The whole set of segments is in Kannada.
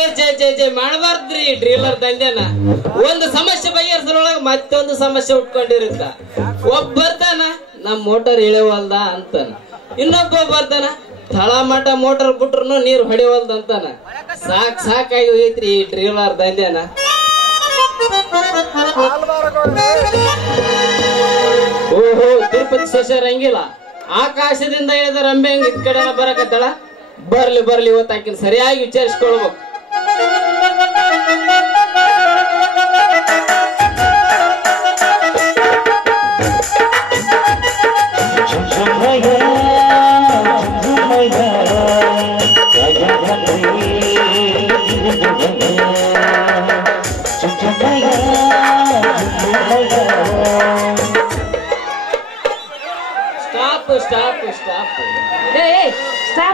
ಜೈ ಜೈ ಜೈ ಮಾಡಬಾರ್ದ್ರಿ ಡ್ರೀಲರ್ ದಂಧೆನ. ಒಂದು ಸಮಸ್ಯೆ ಬಗೆಹರಿಸೋಳಗ ಮತ್ತೊಂದು ಸಮಸ್ಯೆ ಉಟ್ಕೊಂಡಿರುತ್ತ. ಒಬ್ಬ ಬರ್ತಾನ ನಮ್ ಮೋಟರ್ ಇಳೆವಲ್ದ ಅಂತಾನ, ಇನ್ನೊಬ್ಬ ಬರ್ತಾನ ತಳಮಟ ಮೋಟರ್ ಬಿಟ್ರು ನೀರು ಹೊಡೆವಲ್ದ ಅಂತಾನ. ಸಾಕಾಗಿ ಹೋಗೈತ್ರಿ ಈ ಡ್ರೀಲರ್ ದಂಧೆನ. ಓಹೋ, ತಿರುಪತಿ ಸೊಸೆ ರಂಗಿಲ್ಲ ಆಕಾಶದಿಂದ ಇಳಿದ ರಂಬೆ ಹಂಗ ಇದ್ ಕಡೆ ಬರಕತ್ತಳ. ಬರ್ಲಿ ಬರ್ಲಿ, ಇವತ್ತು ಆಕಿನ ಸರಿಯಾಗಿ ವಿಚಾರಿಸ್ಕೊಳ್ಬೇಕು.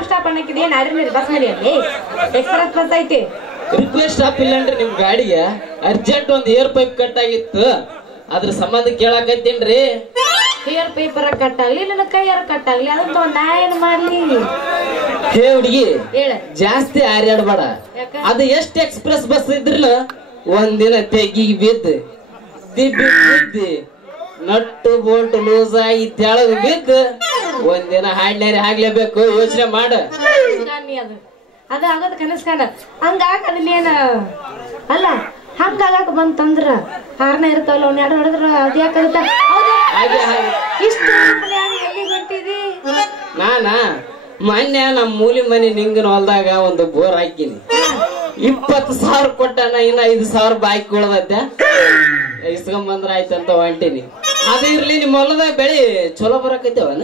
ಸ್ಟಾಪ್ ಅನ್ನಕ್ಕಿದೆ ಬಸ್ ಮೇಲೆ ಎಕ್ಸ್ಪ್ರೆಸ್ ಬಸ್ ಐತಿ. ರಿಕ್ವೆಸ್ಟ್ ಸ್ಟಾಪ್ ಇಲ್ಲನ್ರಿ ನಿಮ್ ಗಾಡಿಗೆ. ಅರ್ಜೆಂಟ್ ಒಂದ್ ಏರ್ ಪೈಪ್ ಕಟ್ ಆಗಿತ್ತು, ಅದ್ರ ಸಂಬಂಧ ಕೇಳಾಕತ್ತೇನ್ರಿ. ಏರ್ ಪೇಪರ್ ಕಟ್ ಆಗ್ಲಿ, ನನ್ನ ಕೈಯಾರ ಕಟ್ ಆಗ್ಲಿ, ಅದಂತ ನಾ ಏನ್ ಮಾಡ್ಲಿ? ಹೇ ಹುಡುಗಿ, ಹೇಳ ಜಾಸ್ತಿ ಹಾರ್ಯಾಡ್ಬೇಡ. ಅದು ಎಷ್ಟ್ ಎಕ್ಸ್ಪ್ರೆಸ್ ಬಸ್ ಇದ್ರಲ್ಲ ಒಂದಿನ ತೆಗಿಗ್ ಬಿದ್ದು ದಿಬ್ಬಿ ನಟ್ಟು ಬೋಲ್ಟ್ ಲೂಸ್ ಆಗಿ ತೆಳಗ್ ಬಿದ್ದು ಒಂದಿನ ಹಾಡ್ನೇರಿ ಆಗ್ಲೇಬೇಕು. ಯೋಚನೆ ಮಾಡ. ಅದ ಆಗದ ಕನಸ್ಕಾಣ ಹಂಗಾಗ ಅದನ್ನೇನ ಅಲ್ಲ, ಹಂಗಾಗ ಬಂತಂದ್ರ ಹಾರ್ನ ಇರ್ತಾವಲ್ಲ ಅವ್ನ ಎರಡು ಹೊಡೆದ್ರ ಅದ್ ಯಾಕಾಗತ್ತ? ಇಷ್ಟು ಎಲ್ಲಿ ಹೊಂಟಿದಿ? ನಾನಾ ಮೊನ್ನೆ ನಮ್ ಮೂಲಿ ಮನೆ ನಿಂಗನ ಹೊಲ್ದಾಗ ಒಂದು ಬೋರ್ ಹಾಕಿನಿ. 20,000 ಕೊಟ್ಟಾನ, ಇನ್ನ 5,000 ಬಾಕಿ ಕೊಡದತ್ತ. ಇಸ್ಕೊಂಬಂದ್ರ ಆಯ್ತಂತ ಹೊಂಟೀನಿ. ಅದ ಇರ್ಲಿ, ನಿಮ್ ಹೊಲದಾಗ ಬೆಳಿ ಚಲೋ ಬರಕೈತವನ?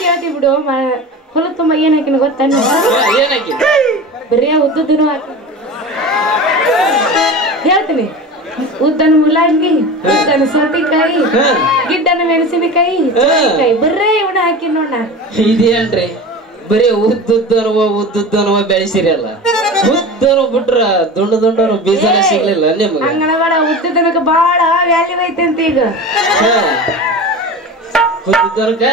ಕೇಳ್ತಿ ಬಿಡು. ಹೊಲ ತುಂಬಾ ಏನ್ ಹಾಕಿನ ಗೊತ್ತ? ಏನ್ ಹಾಕಿ? ಬರೀ ಉದ್ದದನು ಹಾಕಿ ಹೇಳ್ತೀನಿ. ಉದ್ದನ ಮುಲ್ಲಂಗಿ, ಉದ್ದನ ಸೌತೆಕಾಯಿ, ಗಿಡ್ಡನ ಮೆಣಸಿನಕಾಯಿ, ಬರೇ ಇವನ ಹಾಕಿ ನೋಡ. ಇದೇನ್ರಿ ಬರೀ ಉದ್ದುದ್ದನವ ಬೆಳೆಸಿರಲ್ಲ. ಉದ್ದನು ಬಿಟ್ರ ದುಂಡು ಬೀಜನ ಸಿಗ್ಲಿಲ್ಲ ನಿಮ್ಗೆ? ಹಂಗನಬೇಡ, ಉದ್ದದನಕ ಬಾಳ ವ್ಯಾಲ್ಯೂ ಐತೆ ಅಂತ ಈಗ. ಉದ್ದುದ್ದನಕ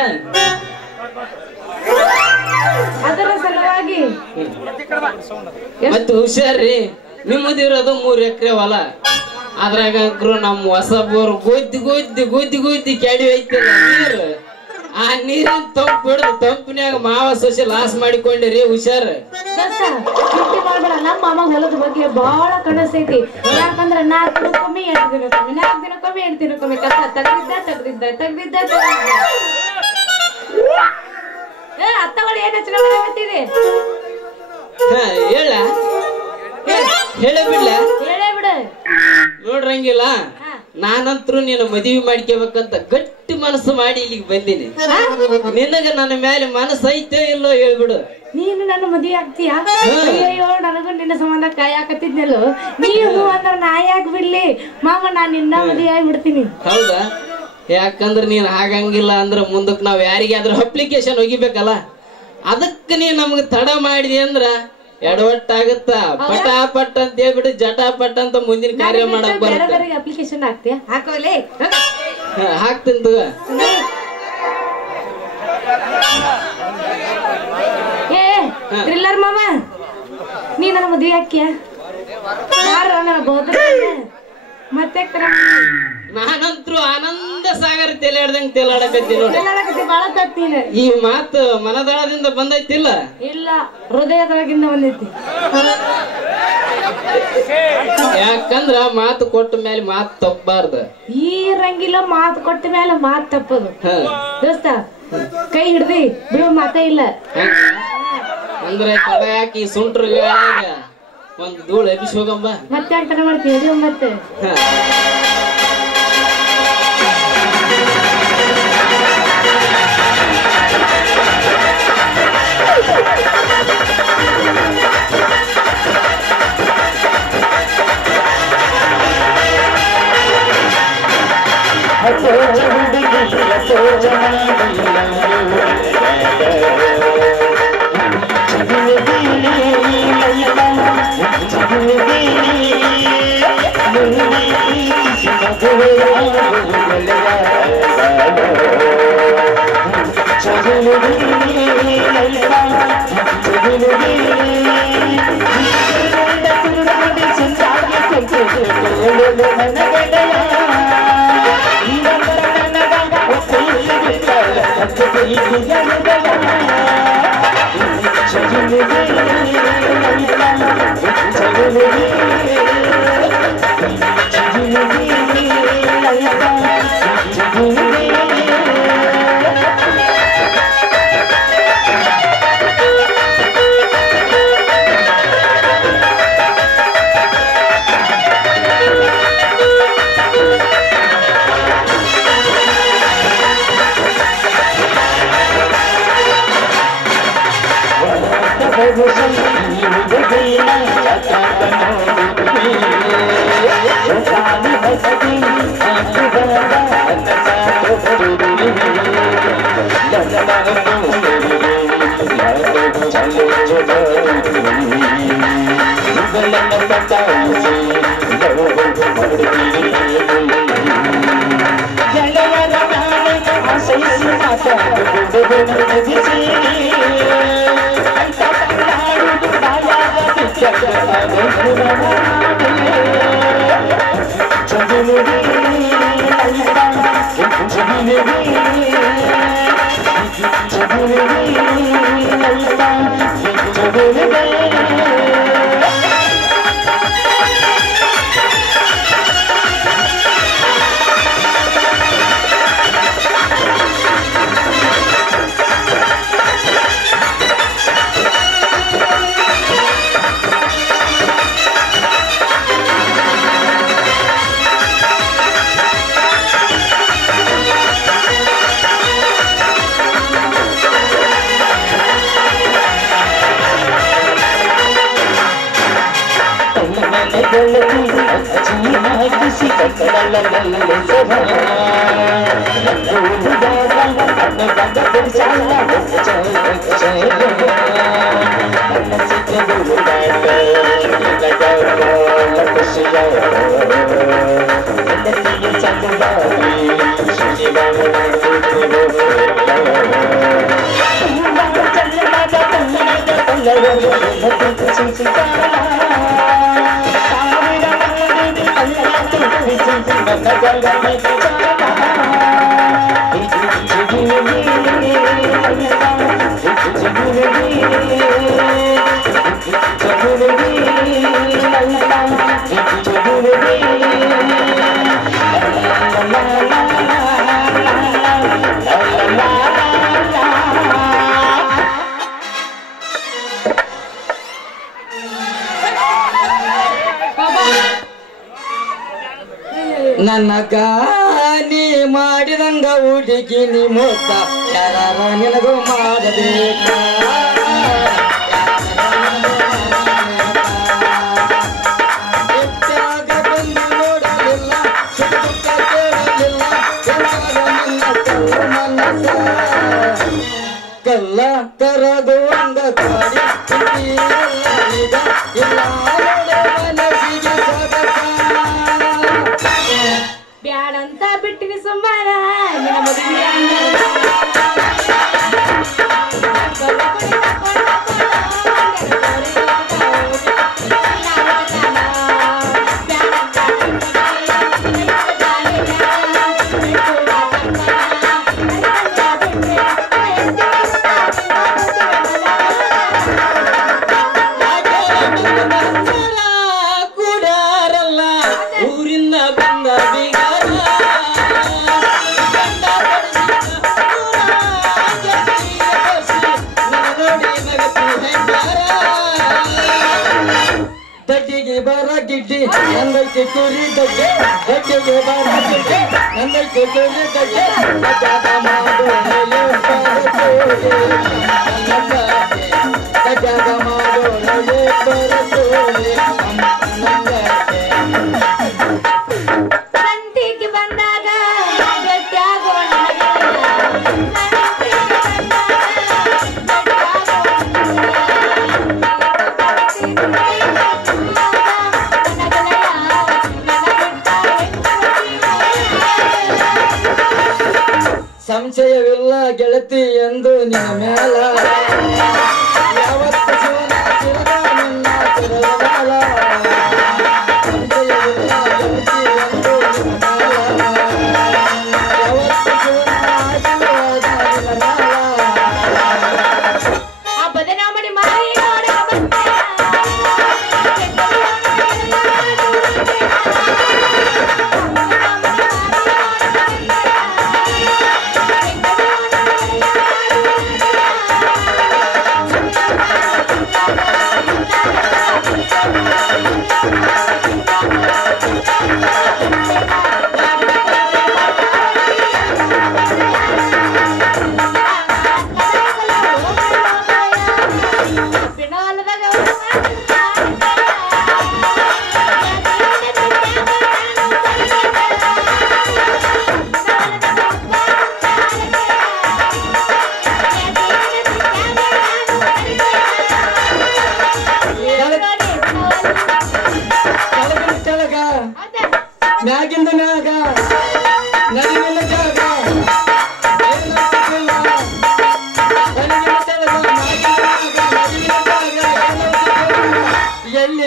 ಅದರ ಸಲುವಾಗಿ ಮತ್ತೆ ಹುಷಾರ್ರಿ. ನಿಮ್ಮದಿರೋದು 3 ಎಕರೆ ಹೊಲ. ಅದ್ರಾಗ ನಮ್ ಹೊಸ ಬೋರ್ ಗುದ್ದಿ ಕೆಡಿ ಐತಿಲ್ಲ ನೀರು. ಆ ನೀರಿನ ತಂಪು ಬಿಡುದು, ತಂಪಿನ್ಯಾಗ ಮಾವ ಸೊಸೆ ಲಾಸ್ ಮಾಡಿಕೊಂಡಿರಿ. ಹುಷಾರ್ ಮಾಡ್ಬೇಡ. ನಮ್ಮ ಮಾಮ ಹೊಲದ ಬಗ್ಗೆ ಬಹಳ ಕನಸೈತಿ. ಯಾಕಂದ್ರ 4 ದಿನಕ್ಕೊಮ್ಮೆ 8 ದಿನಕ್ಕೊಮ್ಮೆ 4 ದಿನಕ್ಕೊಮ್ಮೆ 8 ದಿನಕ್ಕೊಮ್ಮೆ ಕಸ ತೆಗ್ದಿದ್ದ ಅತ್ತಗಳು ಏನ್ ಯೋಚನೆ ಮಾಡಕತ್ತಿದೆ? ಹೇಳೇ ಬಿಡ್ಲ? ಹೇಳೇ ಬಿಡ. ನೋಡ್ರಂಗಿಲ್ಲ, ನಾನಂತ್ರು ನೀನು ಮದುವೆ ಮಾಡ್ಕೋಬೇಕಂತ ಗಟ್ಟಿ ಮನಸ್ಸು ಮಾಡಿ ಇಲ್ಲಿಗೆ ಬಂದೀನಿ. ನಿನಗ ನನ್ನ ಮೇಲೆ ಮನಸ್ಸು ಐತೆ ಇಲ್ಲೋ ಹೇಳ್ಬಿಡು. ನೀನು ನನ್ನ ಮದುವೆ ಆಗ್ತೀಯಾ? ಅಯ್ಯೋ, ನನಗೂ ನಿನ್ನ ಸಂಬಂಧ ಕಾಯಕತ್ತಿದ್ನಲ್ಲೋ. ನೀವು ಅಂದ್ರ ನಾ ಯಾಕೆ ಬಿಡ್ಲಿ ಮಾಮ, ನಾನ್ ನಿನ್ನ ಮದುವೆ ಆಗ್ಬಿಡ್ತೀನಿ. ಹೌದಾ? ಯಾಕಂದ್ರ ನೀನ್ ಹಾಗಂಗಿಲ್ಲ ಅಂದ್ರ ಮುಂದಕ್ ನಾವ್ ಯಾರಿಗಾದ್ರೂ ಅಪ್ಲಿಕೇಶನ್ ಒಗಿಬೇಕಲ್ಲ. ಅದಕ್ಕ ನೀ ನಮ್ಗ ತಡ ಮಾಡಿದಿ ಅಂದ್ರ ಎಡವಟ್ಟಾಗತ್ತ. ಪಟಾಪಟ್ ಅಂತ ಹೇಳ್ಬಿಟ್ಟು ಜಟಾಪಟ್ ಅಂತ ಮುಂದಿನ ಕಾರ್ಯ ಮಾಡಕ್ ಬರುತ್ತೆ. ಅಪ್ಲಿಕೇಶನ್ ಹಾಕ್ತೀಯಾ? ಹಾಕೋಲೆ ಹಾಕ್ತೀನಿ ತಗೋ. ಏ ಥ್ರಿಲ್ಲರ್ ಮಾಮ, ನೀ ನನ್ನ ಮದುವೆ ಹಾಕಿಯ? ಯಾರು ನನ್ನ ಬೋಧ ಮತ್ತೆ ನಾನಂತ್ರು ಆನಂದ ಸಾಗರ ತೇಲಾಡ್ದಂಗ್ ತೇಲಾಡಕತ್ತಿ ನೋಡಿ. ಈ ಮಾತು ಮನದಾಳದಿಂದ ಬಂದೈತಿಲ್ಲ? ಇಲ್ಲ, ಹೃದಯದೊಳಗಿಂದ ಬಂದೈತಿ. ಯಾಕಂದ್ರ ಮಾತು ಕೊಟ್ಟ ಮೇಲೆ ಮಾತು ತಪ್ಪಬಾರ್ದು. ಈ ರಂಗಿಲ್ಲ, ಮಾತು ಕೊಟ್ಟ ಮೇಲೆ ಮಾತು ತಪ್ಪದು. ದೋಸ್ತ, ಕೈ ಹಿಡ್ದಿ ಬಿಡು ಮಾತೇ ಇಲ್ಲ ಅಂದ್ರೆ ಕಡ ಹಾಕಿ ಸುಂಟ್ರ ಒಂದ್ ಧೂಳು ಎಬ್ಬಿಸಿ ಹೋಗಂಬ. ಮತ್ತೆ ಯಾಕೆ ಮಾಡ್ತೀವಿ? ಮತ್ತೆ ನನ್ನ ಗಾನಿ ಮಾಡಿದಂಗ ಹುಡುಗಿ ನೀ ಮೋಸ ಯಾರ ನಿನಗೂ ಮಾಡಬೇಕ ಬಂದು ನೋಡಲಿಲ್ಲ ಸುತ್ತ ಕೇಳಲಿಲ್ಲ ಕಲ್ಲ ಕರದು ಅಂಗ ಕಾಡಿ ಇಲ್ಲ ಮನಸ್ಸಿಗೆ ಬ್ಯಾಡಂತ ಬಿಟ್ಟಿನಿ ಸುಮಾರ ಕೂಡಾರಲ್ಲ ಊರಿಂದ ಬಂದ ದಡ್ಡಿಗೆ ಬರ ಗಿಡ್ಡಿ ನಂದಕ್ಕೆ ಕುರಿ ದಡ್ಡೆ ದಡ್ಡಿಗೆ ಬರ ಗಿಡ್ಡಿ ನಂದಕ್ಕೆ ಕುರಿ ದಡ್ಡೆ ಕಜಾದ ಮಾಡೋಣಲೆ ಕಜಾದ ಮಾಡೋಣಲೆ ಬರತೋಳೆ ಸಂತಿಗೆ ಬಂದಾಗ ಸಂಶಯವಿಲ್ಲ ಗೆಳತಿ ಎಂದು ನಿನ್ನ ಮ್ಯಾಲ ಯಾವತ್ತು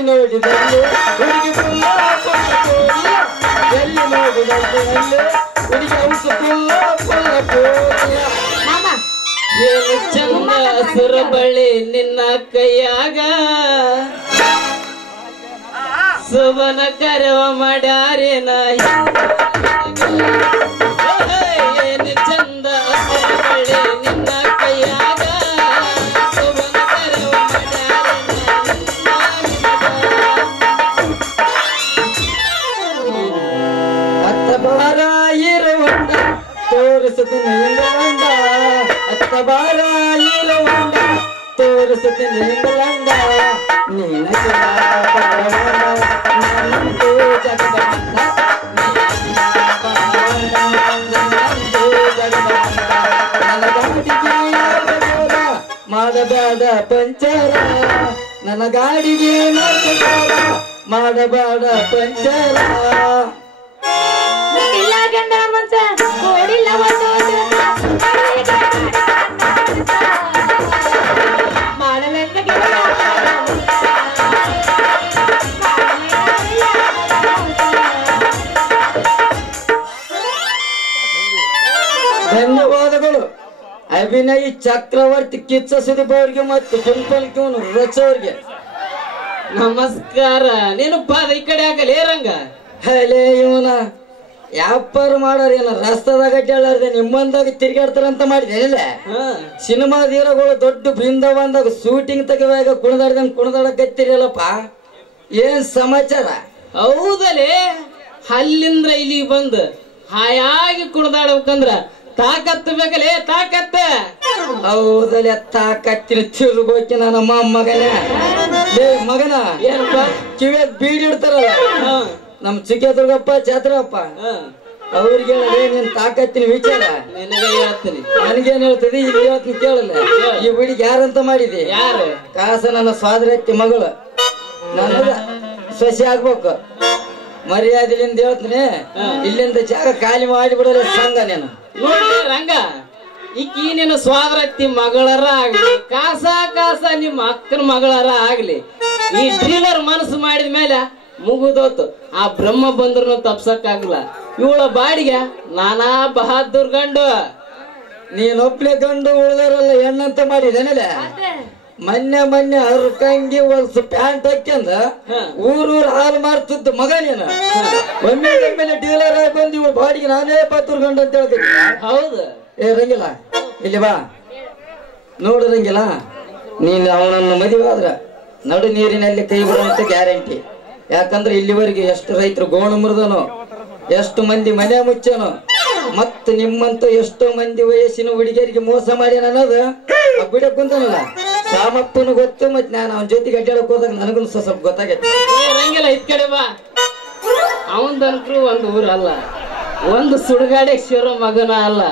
ನೋಡಿದಲ್ಲಿ ಹುಡುಗಿ ಪುಲ್ಲ ಎಲ್ಲಿ ನೋಡಿದಲ್ಲಿ ಹುಡುಗಿ ಔಷ ಪುಲ್ಲ ಪುಲ್ಲ ಪುಲ್ಲ ಮಾಮ ಏನು ಚಂದ ಹಸಿರು ಬಳ್ಳಿ ನಿನ್ನ ಕೈಯಾಗ ಸುಬನ ಕರೆವ ಮಾಡ್ಯಾರೇನ ಏನು ಚಂದ ಹಸಿರು ಬಳ್ಳಿ ನಿನ್ನ ಕೈಯಾಗ ಸುಬನ ಕರೆವ ಅತ್ತ ಬಾರ ಇರುವಂಡ ತೋರಿಸುತ್ತೀನಿ ಇಂಗ್ಲಂಡ ಅತ್ತ ಬಾರ ಇರುವಂಡ ತೋರಿಸುತ್ತೀನಿ ಇಂಗ್ಲಂಡ ನೀನ ನನ್ನಂತೂ ಜಗದ ನನ್ನ ಗಾಡಿಗೆ ಮಾಡಬೇಡ ಪಂಚರ ನನ್ನ ಗಾಡಿಗೆ ಮಾಡಬೇಡ ಪಂಚರ ಇಲ್ಲ ಗಂಡ ಮನ್ಸ ಕೊಡಿಲ್ಲ ಮಾಡಲೆಂಗ ಧನ್ಯವಾದಗಳು ಅಭಿನಯಿ ಚಕ್ರವರ್ತಿ ಕಿಚ್ಚ ಸುದೀಪ್ ಅವ್ರಿಗೆ ಮತ್ತು ಡಿಂಪಲ್ ಕ್ಯೂನ್ ರಚ ಅವ್ರಿಗೆ ನಮಸ್ಕಾರ ನೀನು ಪಾದ ಈ ಕಡೆ ಆಗಲೇ ರಂಗ ಹಲೇ ಇವನ ವ್ಯಾಪಾರ ಮಾಡೋರ್ ಏನ ರಸ್ತಾದಾಗ ಅಡ್ಡಾಡ್ಲಾರ್ದೆ ನಿಮ್ಮಂದಾಗ ತಿರ್ಗಾಡ್ತಾರಂತ ಮಾಡಿದೇನಿಲ್ಲ ಸಿನಿಮಾ ಹೀರೋಗಳು ದೊಡ್ಡ ಬೃಂದಾವನದಾಗ ಶೂಟಿಂಗ್ ತೆಗುವಾಗ ಕುಣಿದಾಡ್ದಂಗ್ ಕುಣಿದಾಡಕತ್ತಿರಲ್ಲಪ್ಪ ಏನ್ ಸಮಾಚಾರ ಹೌದಲೇ ಅಲ್ಲಿಂದ್ರ ಇಲ್ಲಿ ಬಂದು ಹಾಯಾಗಿ ಕುಣಿದಾಡ್ಬೇಕಂದ್ರ ತಾಕತ್ತು ಬೇಕಲೇ ತಾಕತ್ತ ಹೌದಲ್ಲ ತಾಕತ್ತಿನ ತಿರುಗೋಕಿ ನನ್ನ ಮಗನ ಲೇ ಮಗನ ಏನಪ್ಪ ಕಿವಿಯಾಗ ಬೀಡಿ ಇಡ್ತಾರಲ್ಲ ನಮ್ ಚಿಕ್ಕದುರ್ಗಪ್ಪ ಚಾತ್ರಪ್ಪ ಅವ್ರಿಗೆ ನಿನ್ ತಾಕತ್ತಿನ ವಿಚಾರ ನಿನಗೆ ಹೇಳ್ತೀನಿ ನನಗೇನ್ ಹೇಳ್ತದೆ ಇಲ್ಲಿ ಹೇಳ್ತೀನಿ ಕೇಳಲ್ಲ ಈ ಹುಡುಗಿ ಯಾರಂತ ಮಾಡಿದೆ ಯಾರು ಕಾಸ ನನ್ನ ಸ್ವಾದರತ್ತಿ ಮಗಳು ನನಗ ಸೊಸೆ ಆಗ್ಬೇಕು ಮರ್ಯಾದೆಲಿಂದ ಹೇಳ್ತೀನಿ ಇಲ್ಲಿಂದ ಜಾಗ ಖಾಲಿ ಮಾಡಿಬಿಡಲ್ಲ ಸಂಘ ನೀನು ನೋಡಿ ರಂಗ ಈಕಿ ನಿನ್ನ ಸ್ವಾದರತ್ತಿ ಮಗಳರ ಆಗ್ಲಿ ಕಾಸ ಕಾಸ ನಿಮ್ಮ ಅಕ್ಕನ ಮಗಳರ ಆಗ್ಲಿ ಈ ಡ್ರೀಲರ್ ಮನಸ್ಸು ಮಾಡಿದ ಮೇಲೆ ಮುಗುದೋತು ಆ ಬ್ರಹ್ಮ ಬಂದ್ರು ತಪ್ಸಕ್ಕಾಗಲ್ಲ ಇವಳ ಬಾಡಿಗೆ ನಾನಾ ಬಹಾದೂರ್ ಗಂಡು ನೀನೊಬ್ನೇ ಗಂಡು ಉಳ್ದಾರಲ್ಲ ಹೆಣ್ಣಂತ ಮಾಡಿದೇನಲ್ಲ ಮೊನ್ನೆ ಅರ್ಕಂಗಿ ಹೊಲ್ಸ ಪ್ಯಾಂಟ್ ಹಾಕ್ಯಂದ ಊರೂರ್ ಹಾಲು ಮಾರ್ತಿದ್ದ ಮಗ ನೀನು ಒಮ್ಮೆಲೆ ಡೀಲರ್ ಆಗಿ ಬಂದು ಇವ್ ಬಾಡಿಗೆ ನಾನೇ ಪಾತೂರ್ ಗಂಡು ಅಂತ ಹೇಳ್ತೀನಿ ಹೌದು ಏ ರಂಗಿಲ್ಲ ಇಲ್ಲಿ ಬಾ ನೋಡು ರಂಗಿಲ್ಲ ನೀನ್ ಅವನನ್ನು ಮದುವೆ ಆದ್ರ ನಡು ನೀರಿನಲ್ಲಿ ಕೈ ಬಿಡುವಂತ ಗ್ಯಾರಂಟಿ ಯಾಕಂದ್ರೆ ಇಲ್ಲಿವರೆಗೆ ಎಷ್ಟು ರೈತರು ಗೋಣ ಮುರಿದನು ಎಷ್ಟು ಮಂದಿ ಮನೆ ಮುಚ್ಚನು ಮತ್ ನಿಮ್ಮಂತ ಎಷ್ಟೋ ಮಂದಿ ವಯಸ್ಸಿನ ಹುಡುಗಿಯರಿಗೆ ಮೋಸ ಮಾಡಿ ಅನ್ನೋದು ಬಿಡಕ್ ಕುಂತನಲ್ಲ ರಾಮಪ್ಪನ ಗೊತ್ತು ಮತ್ ನಾನು ಅವನ ಜೊತೆಗೆ ಅಡ್ಡಾಡಕ್ ಹೋದಾಗ ನನಗೂ ಸ್ವಲ್ಪ ಗೊತ್ತಾಗೈತೆ ರಂಗಿಲ್ಲ ಇದ್ ಕಡೆ ಬಾ ಅವನ್ದಂತ್ರು ಒಂದು ಊರಲ್ಲ ಒಂದು ಸುಡುಗಾಡೆ ಶಿರೋ ಮಗನ ಅಲ್ಲ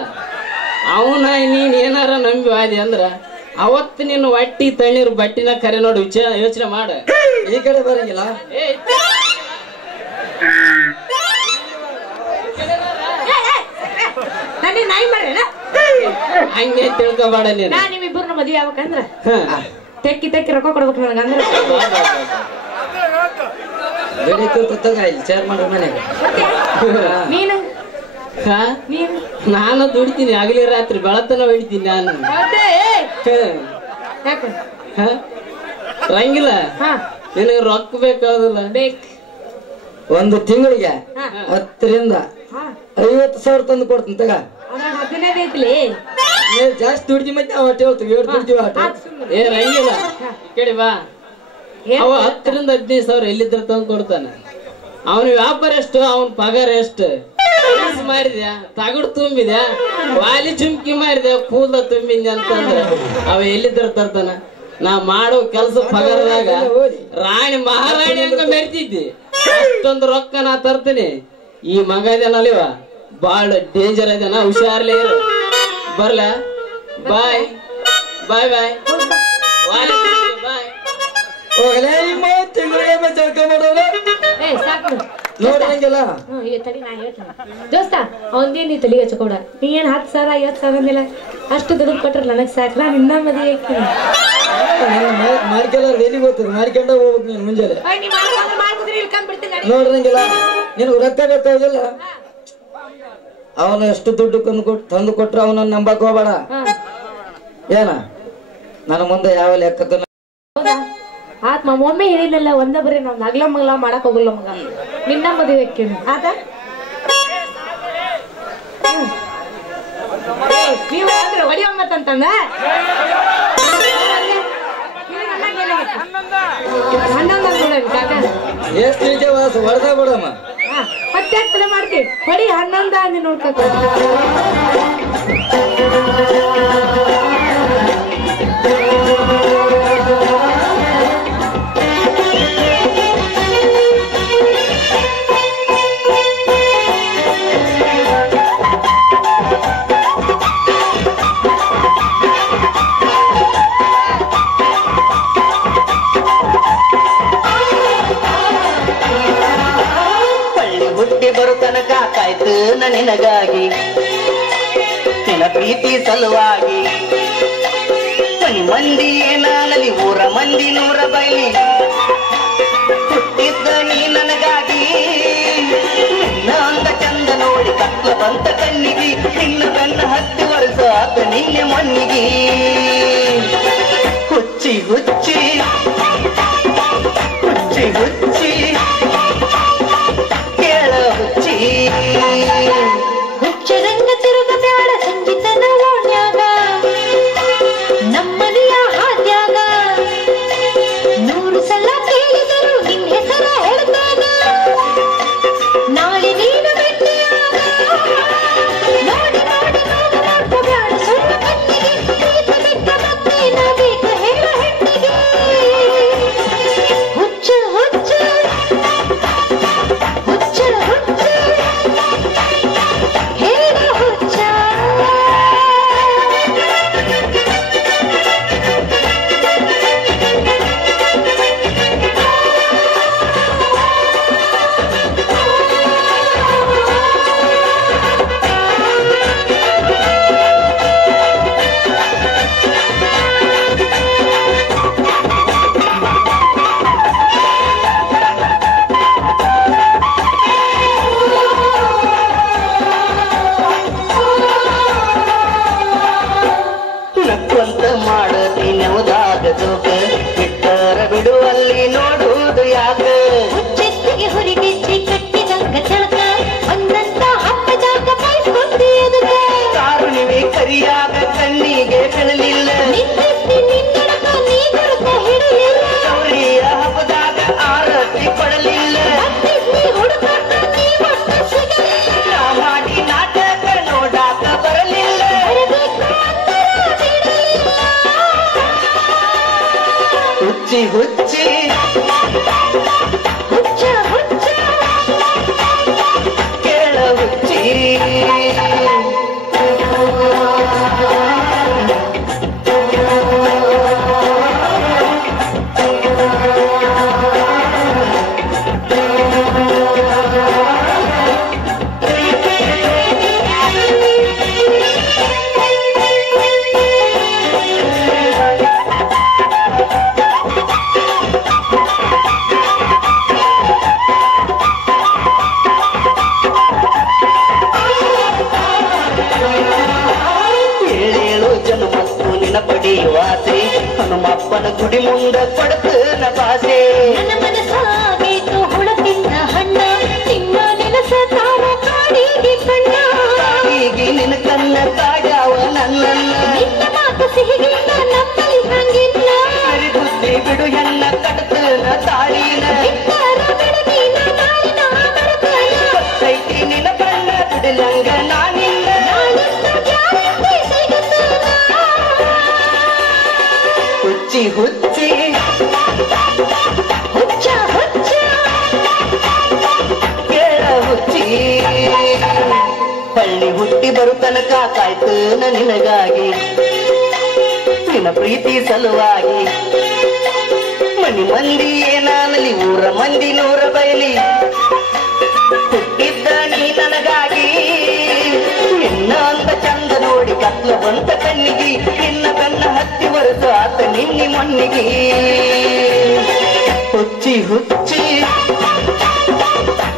ಅವನ ನೀನ್ ಏನಾರ ನಂಬಿ ಆದಿ ಅಂದ್ರ ಅವತ್ತು ನಿನ್ನ ಹೊಟ್ಟಿ ತಣ್ಣೀರು ಬಟ್ಟಿನ ಕರೆ ನೋಡಿ ಯೋಚನೆ ಮಾಡ ಈ ಕಡೆ ಬರಂಗಿಲ್ಲ ನನಗೆ ನಾಯಿ ಮಾಡ್ರೇನ ಹಂಗೆ ತಿಳ್ಕೊಬೇಡ ನೀನು ನಾ ನಿಮ್ಮಿಬ್ಬರನ್ನ ಮದುವೆ ಆಗ್ಬೇಕಂದ್ರ ತೆಕ್ಕಿ ರೊಕ್ಕ ಕೊಡ್ಬೇಕು ನನಗಂದ್ರ ತಗ ಇಲ್ಲಿ ಶೇರ್ ಮಾಡ್ರ ಮನೆಗೆ ನೀನು ನೀನು ನಾನು ದುಡಿತೀನಿ ಆಗ್ಲಿ ರಾತ್ರಿ ಬೆಳತನ ಹೊಡಿತೀನಿ ನಾನು ರಂಗಿಲ್ಲ ನಿನಗೆ ರೊಕ್ಕ ಬೇಕಾದಲ್ಲ ಒಂದು ತಿಂಗಳಿಗೆ 10 ರಿಂದ 50,000 ತಂದು ಕೊಡ್ತೀನಿ ತಗ ಜಾಸ್ತಿ ದುಡ್ದಿ ಮತ್ತೆ ಹೊಟ್ಟೆ ಹೇಳ್ತೀವಿ ದುಡ್ತೀವಿ ಏ ರಂಗಿಲ್ಲ ಈ ಕಡೆ ಬಾ ಅವ 10 ರಿಂದ 15,000 ಎಲ್ಲಿದ್ರ ತಂದು ಕೊಡ್ತಾನೆ ಅವನ ವ್ಯಾಪಾರ ಎಷ್ಟು ಅವನ ಪಗಾರ ಎಷ್ಟು ಮಾರಿದ್ಯಾ ತಗಡು ತುಂಬಿದ್ಯಾ ವಾಲಿ ಚುಮ್ಕಿ ಮಾರಿದ್ಯಾ ಕೂದ ತುಂಬಿದ್ಯಾ ಅಂತಂದ್ರೆ ಅವ ಎಲ್ಲಿದ್ರ ತರ್ತಾನ ನಾ ಮಾಡೋ ಕೆಲಸ ಪಗಾರದಾಗ ರಾಣಿ ಮಹಾರಾಣಿ ಹಂಗ ಮೆರ್ತಿದ್ದಿ ಅಷ್ಟೊಂದು ರೊಕ್ಕ ನಾ ತರ್ತೀನಿ ಈ ಮಗ ಇದೇನಲ್ಲಿವ ಬಾಳ ಡೇಂಜರ್ ಇದೇನ ಹುಷಾರ್ಲೇ ಇರು ಬರ್ಲ ಬಾಯ್ ಬಾಯ್ ಬಾಯ್ ಬಾಯ್ ಹೋಗಲೇ ತಿಂಗಳಿಗೆ ಜಳಕ ಮಾಡೋಣ ನೋಡಂಗಿಲ್ಲ ದೋಸ್ತ ಅವಂದೇನ್ ನೀ ತಲೆಗೆ ಹಚ್ಕೊಡ ನೀ ಏನ್ 10,000 50,000 ಅಂದಿಲ್ಲ ಅಷ್ಟು ದುಡ್ಡು ಕೊಟ್ರ ನನಗ್ ಸಾಕ್ರ ನಿನ್ನ ಮದುವೆ ಮಾಡ್ಕೊಳ್ಳೋರು ಎಲ್ಲಿಗೆ ಹೋಗ್ತದೆ ಮಾಡ್ಕೊಂಡ ಹೋಗ್ಬೇಕು ನೀನು ಮುಂಜಾನೆ ನೀ ಮಾಡ್ಕೊಂಡ್ರೆ ಇಳ್ಕೊಂಡ್ಬಿಡ್ತೀನಿ ನಡಿ. ನೋಡ್ರಂಗಿಲ್ಲ ನಿನಗೆ ರೊಕ್ಕ ಬೇಕಾಗಿಲ್ಲ ಅವನು ಎಷ್ಟು ದುಡ್ಡು ತಂದು ಕೊಟ್ರು ಅವನನ್ನ ನಂಬಕ್ ಹೋಗ್ಬೇಡ ಏನ ನನ್ನ ಮುಂದೆ ಯಾವ ಲೆಕ್ಕಕ್ಕೂ ಹೌದಾ ಆತ್ಮ ಒಮ್ಮೆ ಹೇಳಿದ್ನಲ್ಲ ಒಂದ ಬರೀ ನಾವ್ ನಗ್ಲ ಮಗ್ಲ ಮಾಡಕ್ ಹೋಗಲ್ಲ ಮಗ ನಿನ್ನ ಮದುವೆ ಆತ ನೀವು ಅಂದ್ರೆ ಹೊಡಿಯಮ್ಮತ್ತಂತಂದ ಎಷ್ಟು ನಿಜ ವಾಸ ಹೊಡೆದ ಬಿಡಮ್ಮ ಮತ್ತೆ ಮಾಡ್ತೀವಿ ಹೊಡಿ 11 ಅಂದಿ ನೋಡ್ಕೊತ ಬರು ತನಕ ಕಾಯ್ತು ನಿನಗಾಗಿ ನಿನ್ನ ಪ್ರೀತಿ ಸಲುವಾಗಿ ಮನಿ ಮಂದಿ ಏನಾಗಲಿ ಊರ ಮಂದಿ ನೂರ ಬೈಲಿ ಹುಟ್ಟಿದ್ದ ನೀ ನನಗಾಗಿ ನಿನ್ನ ಅಂದ ಚಂದ ನೋಡಿ ಕತ್ಲ ಬಂತ ಕಣ್ಣಿಗೆ ನಿನ್ನ ಬೆನ್ನ 10 ವರ್ಷ ಆತ ನಿನ್ನೆ ಮಣ್ಣಿಗೆ ಹುಚ್ಚಿ ಹುಚ್ಚಿ ಹುಚ್ಚಿ ಹುಚ್ಚಿ ಹುಚ್ಚರಂಗ ತಿರುಗ ಬ್ಯಾಡ ಸಂಗೀತದ ಓಣ್ಯಾಗ ನಮ್ಮನೆಯ ಹಾದ್ಯಾಗ 100 ಸಲ ಕೇಳಿದರು ನಿನ್ ಹೆಸರ ಹೇಳ್ತಾನ ನಾಳೆ ನೀನು ಭೇಟಿಯಾಗ ನೋಡಿ ನೋಡಿ ನೋಡು ಬ್ಯಾಡ ಸುಳ್ಳು ಕಣ್ಣಿಗೆ ಪ್ರೀತಿ ಬಿಟ್ಟ ಮತ್ತೇನ ಬೇಕ ಹೇಳ ಹೆಣ್ಣಿಗೆ ಹುಚ್ಚ ಹುಚ್ಚ ಹುಚ್ಚ ಹುಚ್ಚ ಬಿಟ್ಟರ ಬಿಡುವಲ್ಲಿ ನೋಡುವುದು ಯಾಕ ಹುಚ್ಚೆತ್ತಿಗೆ ಹುರಿಗೆಚ್ಚಿ ಕಟ್ಟಿದಂಗ ಚಳಕ ಒಂದಂತ ಹತ್ತ ಜಾಗ ಪಾಯಿಸ್ಕೊಂಡಿ ಕಾರುಣಿವೆ ಕರಿಯಾಗ ಕಣ್ಣಿಗೆ ಬೀಳಲಿಲ್ಲ ನಿನ್ನಡಕ ನೀ ಗುರುತ ಹಿಡಿಲಿಲ್ಲ ಗೌರಿಯ ಹಬ್ಬದಾಗ ಆರತಿ ಕೊಡಲಿಲ್ಲ ಹುಡುಕಾಟ ನೀ ಒಟ್ಟ ಸಿಗಲಿಲ್ಲ ಮಾಡಿ ನಾಟಕ ನೋಡಾಕ ಬರಲಿಲ್ಲ ಹುಚ್ಚಿ ಹುಚ್ಚಿ ಹುಚ್ಚ ಹುಚ್ಚ ಕೇಳ ಹುಚ್ಚಿ ಪಡೆಯುವಾಸೆ ಹನುಮಪ್ಪನ ಗುಡಿ ಮುಂದ ಪಡತನ ಭಾಷೆ ನನ್ನ ಮನಸ್ಸಾಗೇತು ಹುಳತಿಂದ ಹಣ್ಣ ನಿಮ್ಮ ನೆನಸ ತಾರ ಕಾಡಿಗೆ ಕಣ್ಣ ಕಾಡಿಗೆ ನಿನ್ನ ಕಣ್ಣ ಕಾಡ್ಯಾವ ನನ್ನನ್ನ ನಿನ್ನ ಮಾತು ಸಿಹಿಗಿಲ್ಲ ನಮ್ಮಲ್ಲಿ ಹಂಗಿಲ್ಲ ಸರಿ ಬುದ್ಧಿ ಬಿಡು ಹೆಣ್ಣ ಕಡತನ ತಾಳಿನ ಬಿಟ್ಟಾರ ಬಿಡು ನೀನ ನಾಳಿನ ಮರತನ ಗೊತ್ತೈತಿ ನಿನ್ನ ಕಣ್ಣ ಬಿಡಲಂಗ ನಾನಿಲ್ಲ ಹುಚ್ಚಿ ಹುಚ್ಚಿ ಹುಚ್ಚ ಹುಚ್ಚ ಕೇಳ ಹುಚ್ಚಿ ಪಳ್ಳಿ ಹುಟ್ಟಿ ಬರು ತನಕ ಕಾಯ್ತು ನಿನಗಾಗಿ ನಿನ್ನ ಪ್ರೀತಿ ಸಲುವಾಗಿ ಮನಿ ಮಂದಿ ಏನಾಗಲಿ ಊರ ಮಂದಿ ನೂರ ಬಯಲಿ ಹುಟ್ಟಿದ್ದ ನೀ ನನಗಾಗಿ ನಿನ್ನ ಅಂದ ಚಂದ ನೋಡಿ ಕತ್ಲ ಬಂತ ಕಣ್ಣಿಗೆ ನಿನ್ನ ಕಣ್ಣ 10 ವರ್ಷ ಆತ ನಿನ್ನಿ ಮಣ್ಣಿಗೆ ಹುಚ್ಚಿ ಹುಚ್ಚಿ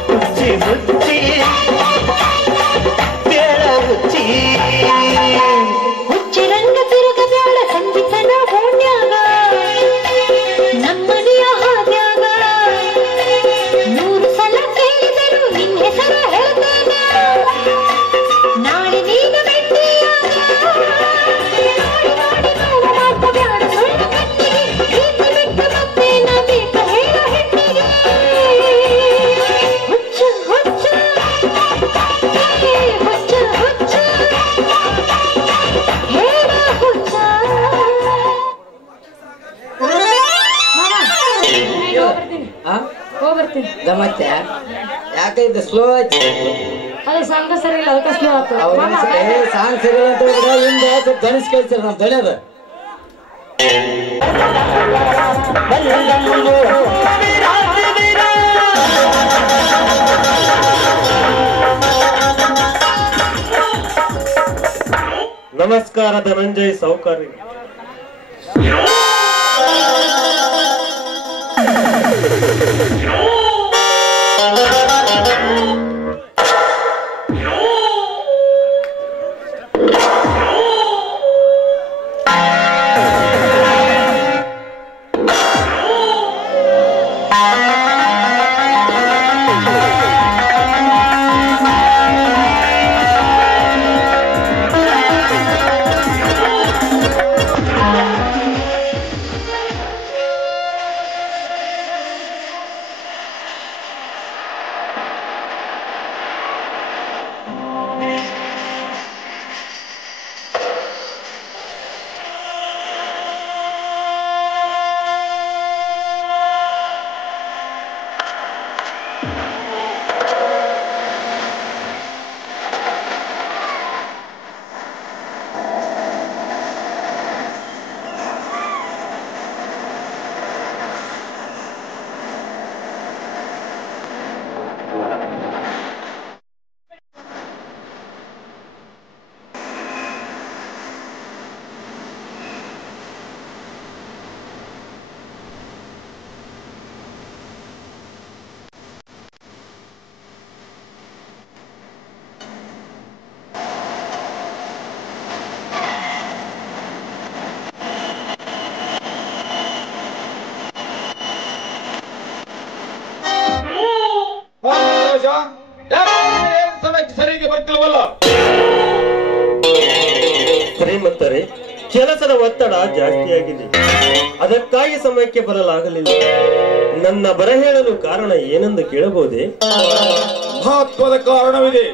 ಹುಚ್ಚಿ ಹುಚ್ಚಿ ಬೇಡ ಹುಚ್ಚಿ ಹುಚ್ಚಿ ರಂಗ ತಿರುಗಬ್ಯಾಡ ಸಂಗೀತನ ಓಣ್ಯಾಗ ನಮ್ಮನೆಯ ಹಾದ್ಯಾಗ 100 ಸಲ ಕೇಳಿದರು ನಿನ್ನ ಹೆಸರ ಹೇಳ್ತೇನೆ ನಾಳೆ ನೀನು ಭೇಟಿಯಾಗ ನೋಡಿ ನೋಡಿ ನೋವು ಮಾಡ್ಕೋಬ್ಯಾಡ ಸುಳ್ಳು ಕಟ್ಟಿಗೆ ಪ್ರೀತಿ ಬಿಟ್ಟು ಮತ್ತೆ ನಾ ಬೇಕ ಹೇಳೋ ಹೆಣ್ಣಿಗೆ ಹುಚ್ಚು ಹುಚ್ಚು ಹುಚ್ಚು ಹುಚ್ಚು ಹೇಳ ಹುಚ್ಚ ಹೋಗ್ಬರ್ತೀನಿ ಆ ಹೋಗ್ಬರ್ತೀನಿ ಗಮ್ಮತ್ತೆ ಯಾಕೆ ಇದು ಸ್ಲೋ ಆಯ್ತು ಅದು ಸಂಘ ಸರಿ ಇಲ್ಲ ಅದಕ್ಕೆ ಸ್ಲೋ ಆಗ್ತದೆ ಅವ್ರ ಸಾಂಗ್ ಸರಿ ಅಂತ ಹೇಳಿದ್ರೆ ಹಿಂದೆ ಸ್ವಲ್ಪ ಧನಿಸ್ ಕೇಳ್ತಾರೆ ನಮ್ಮ ಧನ್ಯದ ನಮಸ್ಕಾರ ಧನಂಜಯ್ ಸೌಕರ್ಯ. ಸರಿಗೆ ಬರ್ತಿಲ್ವಲ್ಲ ಶ್ರೀಮಂತರೇ, ಕೆಲಸದ ಒತ್ತಡ ಜಾಸ್ತಿಯಾಗಿದೆ, ಅದಕ್ಕಾಗಿ ಸಮಯಕ್ಕೆ ಬರಲಾಗಲಿಲ್ಲ. ನನ್ನ ಬರ ಹೇಳಲು ಕಾರಣ ಏನೆಂದು ಕೇಳಬಹುದೇ? ಮಹತ್ವದ ಕಾರಣವಿದೆ.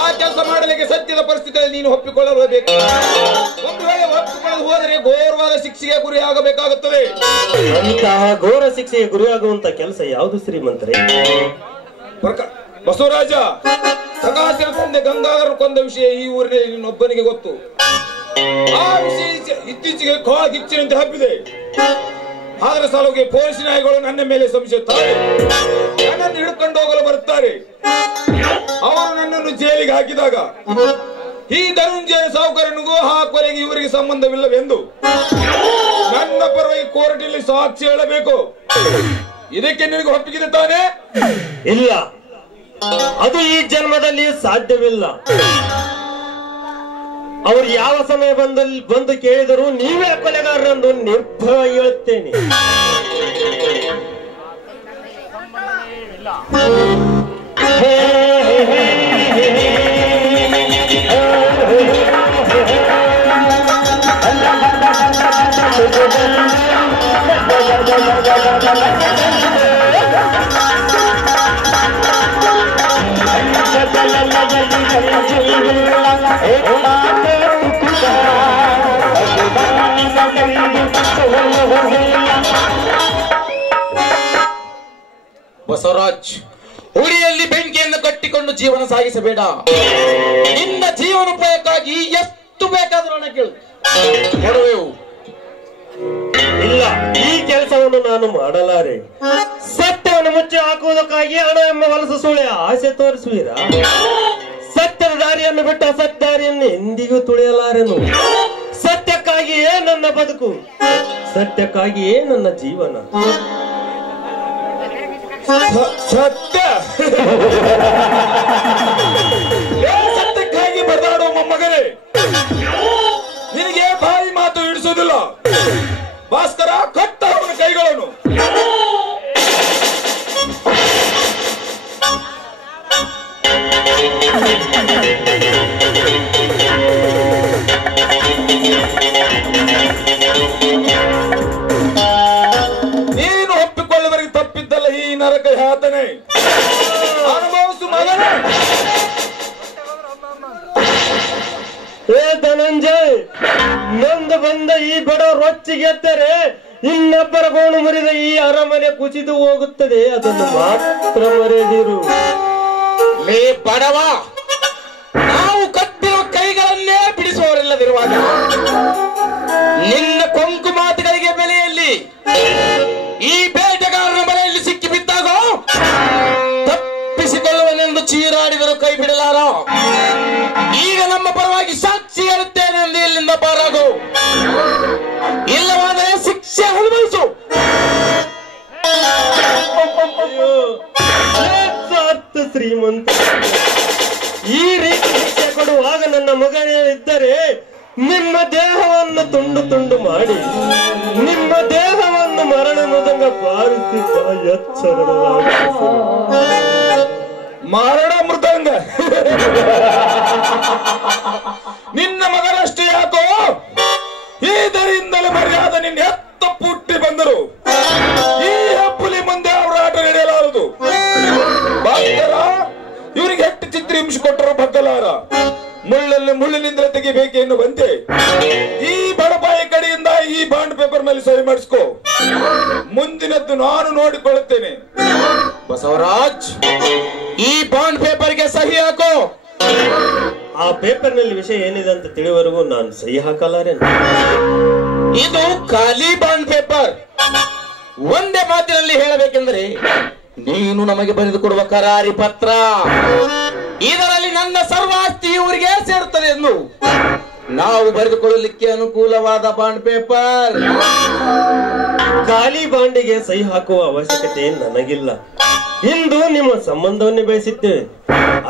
ಆ ಕೆಲಸ ಮಾಡಲಿಕ್ಕೆ ಸತ್ಯದ ಪರಿಸ್ಥಿತಿಯಲ್ಲಿ ನೀನು ಒಪ್ಪಿಕೊಳ್ಳಬೇಕು. ಒಂದು ವೇಳೆ ಒಪ್ಪಿಕೊಳ್ಳಲು ಹೋದರೆ ಘೋರವಾದ ಶಿಕ್ಷೆಗೆ ಗುರಿಯಾಗಬೇಕಾಗುತ್ತದೆ. ಅಂತಹ ಘೋರ ಶಿಕ್ಷೆಗೆ ಗುರಿಯಾಗುವಂತ ಕೆಲಸ ಯಾವುದು ಶ್ರೀಮಂತರೇ? ಬಸವರಾಜ, ಪ್ರಕಾಶನ ತಂದೆ ಗಂಗಾಧರ ಕೊಂದ ವಿಷಯ ಈ ಊರಿನಲ್ಲಿ ನಿನ್ನೊಬ್ಬನಿಗೆ ಗೊತ್ತು. ಆ ವಿಷಯ ಇತ್ತೀಚೆಗೆ ಕಿಚ್ಚಿನಂತೆ ಹಬ್ಬಿದೆ. ಅದರ ಸಲುವಾಗಿ ಪೊಲೀಸ್ ನಾಯಿಗಳು ನನ್ನ ಮೇಲೆ ಸಂಶಯಿಸುತ್ತಾರೆ. ನನ್ನನ್ನು ಹಿಡ್ಕೊಂಡು ಹೋಗಲು ಬರುತ್ತಾರೆ. ಅವರು ನನ್ನನ್ನು ಜೈಲಿಗೆ ಹಾಕಿದಾಗ ಈ ಧನುಂಜಯ ಸಾಹುಕಾರನಿಗೂ ಆ ಕೊಲೆಗೆ ಇವರಿಗೆ ಸಂಬಂಧವಿಲ್ಲವೆಂದು ನನ್ನ ಪರವಾಗಿ ಕೋರ್ಟಿನಲ್ಲಿ ಸಾಕ್ಷಿ ಹೇಳಬೇಕು. ಇದಕ್ಕೆ ನಿನಗೆ ಒಪ್ಪಿಗೆ ತಾನೆ? ಇಲ್ಲ, ಅದು ಈ ಜನ್ಮದಲ್ಲಿ ಸಾಧ್ಯವಿಲ್ಲ. ಅವರು ಯಾವ ಸಮಯ ಬಂದು ಕೇಳಿದರೂ ನೀವೇ ಕೊಲೆಗಾರರೆಂದು ನಿರ್ಭಯ ಹೇಳುತ್ತೇನೆ. ಬಸವರಾಜ್, ಉರಿಯಲ್ಲಿ ಬೆಂಕಿಯನ್ನು ಕಟ್ಟಿಕೊಂಡು ಜೀವನ ಸಾಗಿಸಬೇಡ. ನಿನ್ನ ಜೀವನೋಪಾಯಕ್ಕಾಗಿ ಎಷ್ಟು ಬೇಕಾದರೂ ಹಣ ಕೇಳು, ಕೊಡುವೆವು. ಇಲ್ಲ, ಈ ಕೆಲಸವನ್ನು ನಾನು ಮಾಡಲಾರೆ. ಸತ್ಯವನ್ನು ಮುಚ್ಚಿ ಹಾಕುವುದಕ್ಕಾಗಿ ಹಣ ಎಂಬ ವಲಸು ಸುಳ್ಳೆ ಆಸೆ ತೋರಿಸುವಿರ? ಸತ್ಯದ ದಾರಿಯನ್ನು ಬಿಟ್ಟು ಅಸತ್ಯ ದಾರಿಯನ್ನು ಎಂದಿಗೂ ತುಳಿಯಲಾರೆನು. ಸತ್ಯಕ್ಕಾಗಿಯೇ ನನ್ನ ಬದುಕು, ಸತ್ಯಕ್ಕಾಗಿಯೇ ನನ್ನ ಜೀವನ. ಸತ್ಯ ಸತ್ಯಕ್ಕಾಗಿ ಬದಾಡುವ ಮೊಮ್ಮಗನೇ, ನಿನಗೆ ಬಾಯಿ ಮಾತು ಇಡಿಸೋದಿಲ್ಲ. ಭಾಸ್ಕರ, ಕಟ್ಟ ಅವನ ಕೈಗಳನ್ನು. ನೀನು ಒಪ್ಪಿಕೊಳ್ಳುವವರೆಗೆ ತಪ್ಪಿದ್ದಲ್ಲ ಈ ನರಕ ಯಾತನೆ. ಅನುಭವಿಸು ಮಗನೇ. ಏ ಧನಂಜಯ್, ನೊಂದು ಬಂದ ಈ ಬಡ ರೊಚ್ಚಿಗೆತ್ತರೆ ಇನ್ನೊಬ್ಬರ ಗೋಣು ಮುರಿದ ಈ ಅರಮನೆ ಕುಸಿದು ಹೋಗುತ್ತದೆ. ಅದನ್ನು ಮಾತ್ರ ಮರೆದಿರು. ಲೇ ಬಡವ, ನಾವು ಕಟ್ಟಿರುವ ಕೈಗಳನ್ನೇ ಬಿಡಿಸುವವರೆಲ್ಲದಿರುವಾಗ ನಿನ್ನ ಕೊಂಕು ಮಾತುಗಳಿಗೆ ಬೆಲೆಯಲ್ಲಿ ಈ ಬೇಟೆಗಾರನ ಬಲೆಯಲ್ಲಿ ಸಿಕ್ಕಿ ಬಿದ್ದಾಗ ತಪ್ಪಿಸಿಕೊಳ್ಳುವನೆಂದು ಚೀರಾಡಿದರೂ ಕೈ ಬಿಡಲಾರ. ಈಗ ನಮ್ಮ ಪರವಾಗಿ ಸಾಕ್ಷಿ ಹೇಳುತ್ತೇನೆ ಎಂದು ಇಲ್ಲಿಂದ ಪಾರಾಗು, ಇಲ್ಲವಾದರೆ ಶಿಕ್ಷೆ ಅನುಭವಿಸು. ಶ್ರೀಮಂತ, ಈ ರೀತಿ ಶಿಕ್ಷೆ ಕೊಡುವಾಗ ನನ್ನ ಮಗನೇ ಇದ್ದರೆ ನಿಮ್ಮ ದೇಹವನ್ನು ತುಂಡು ತುಂಡು ಮಾಡಿ ನಿಮ್ಮ ದೇಹವನ್ನು ಮರಣ ಮೃದಂಗ ಬಾರಿಸಿದ್ದ ಎಚ್ಚರದ ಮರಣ ಮೃದಂಗ ನಿನ್ನ ಮಗನಷ್ಟು ಯಾಕೋ ಇದರಿಂದಲೇ ಮರ್ಯಾದೆ ನಿನ್ನ ಎತ್ತ ಪುಟ್ಟಿ ಬಂದರು. ಈ ಹೆಪ್ಪುಲಿ ಮುಂದೆ ಅವರ ಆಟ ನಡೆಯಲಾರದು. ಇವರಿಗೆ ಎಷ್ಟು ಚಿತ್ರ ಹಿಂಸೆ ಕೊಟ್ಟರು ಬಗ್ಗಲಾರ. ಮುಳ್ಳಲ್ಲಿ ಮುಳ್ಳಿನಿಂದ ತೆಗಿಬೇಕೆನ್ನುವಂತೆ ಈ ಬಡಪಾಯಿ ಕಡೆಯಿಂದ ಈ ಬಾಂಡ್ ಪೇಪರ್ ಮೇಲೆ ಸಹಿ ಮಾಡಿಸ್ಕೋ. ಮುಂದಿನದ್ದು ನಾನು ನೋಡಿಕೊಳ್ಳುತ್ತೇನೆ. ಬಸವರಾಜ್, ಈ ಬಾಂಡ್ ಪೇಪರ್ಗೆ ಸಹಿ ಹಾಕೋ. ಆ ಪೇಪರ್ ನಲ್ಲಿ ವಿಷಯ ಏನಿದೆ ಅಂತ ತಿಳಿವರೆಗೂ ನಾನು ಸಹಿ ಹಾಕಲಾರೇನು. ಇದು ಖಾಲಿ ಬಾಂಡ್ ಪೇಪರ್. ಒಂದೇ ಮಾತಿನಲ್ಲಿ ಹೇಳಬೇಕೆಂದರೆ ನೀನು ನಮಗೆ ಬರೆದು ಕೊಡುವ ಕರಾರಿ ಪತ್ರ. ಇದರಲ್ಲಿ ನನ್ನ ಸರ್ವಾಸ್ತಿ ಇವರಿಗೆ ಸೇರುತ್ತದೆ ಎಂದು ನಾವು ಬರೆದುಕೊಳ್ಳಲಿಕ್ಕೆ ಅನುಕೂಲವಾದ ಬಾಂಡ್ ಪೇಪರ್. ಖಾಲಿ ಬಾಂಡಿಗೆ ಸಹಿ ಹಾಕುವ ಅವಶ್ಯಕತೆ ನನಗಿಲ್ಲ. ಇಂದು ನಿಮ್ಮ ಸಂಬಂಧವನ್ನು ಬೆಳೆಸಿದ್ದೇವೆ,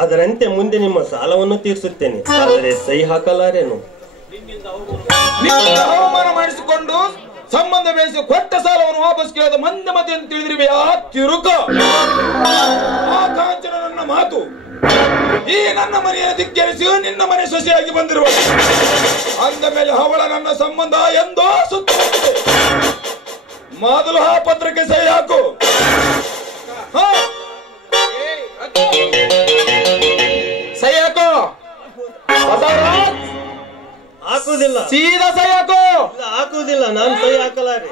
ಅದರಂತೆ ಮುಂದೆ ನಿಮ್ಮ ಸಾಲವನ್ನು ತೀರಿಸುತ್ತೇನೆ. ಆದರೆ ಸಹಿ ಹಾಕಲಾರೇನು. ಅವಮಾನ ಮಾಡಿಸಿಕೊಂಡು ಸಂಬಂಧ ಬೆಳೆಸಿ ಕೊಟ್ಟ ಸಾಲವನ್ನು ವಾಪಸ್ ಕೇಳದ ಮಂದ ಮತಿ ಅಂತ ತಿಳಿದಿರುವೆ. ಆ ತಿರುಕ ಆ ಕಾಂಚನ ನನ್ನ ಮಾತು ಈ ನನ್ನ ಮನೆಯನ್ನು ಧಿಕ್ಕರಿಸಿ ನಿನ್ನ ಮನೆ ಸೊಸೆಯಾಗಿ ಬಂದಿರುವ ಅಂದ ಮೇಲೆ ಅವಳ ನನ್ನ ಸಂಬಂಧ ಎಂದೋ ಸುತ್ತ. ಮೊದಲು ಆ ಪತ್ರಕ್ಕೆ ಸಹಿ ಹಾಕು. ಸಹಿ ಹಾಕು. ಹಾಕುವುದಿಲ್ಲ. ಸೀದಾ ಸಹಿ ಹಾಕು. ಹಾಕುವುದಿಲ್ಲ, ನಾನು ಸಹಿ ಹಾಕಲಾರೆ.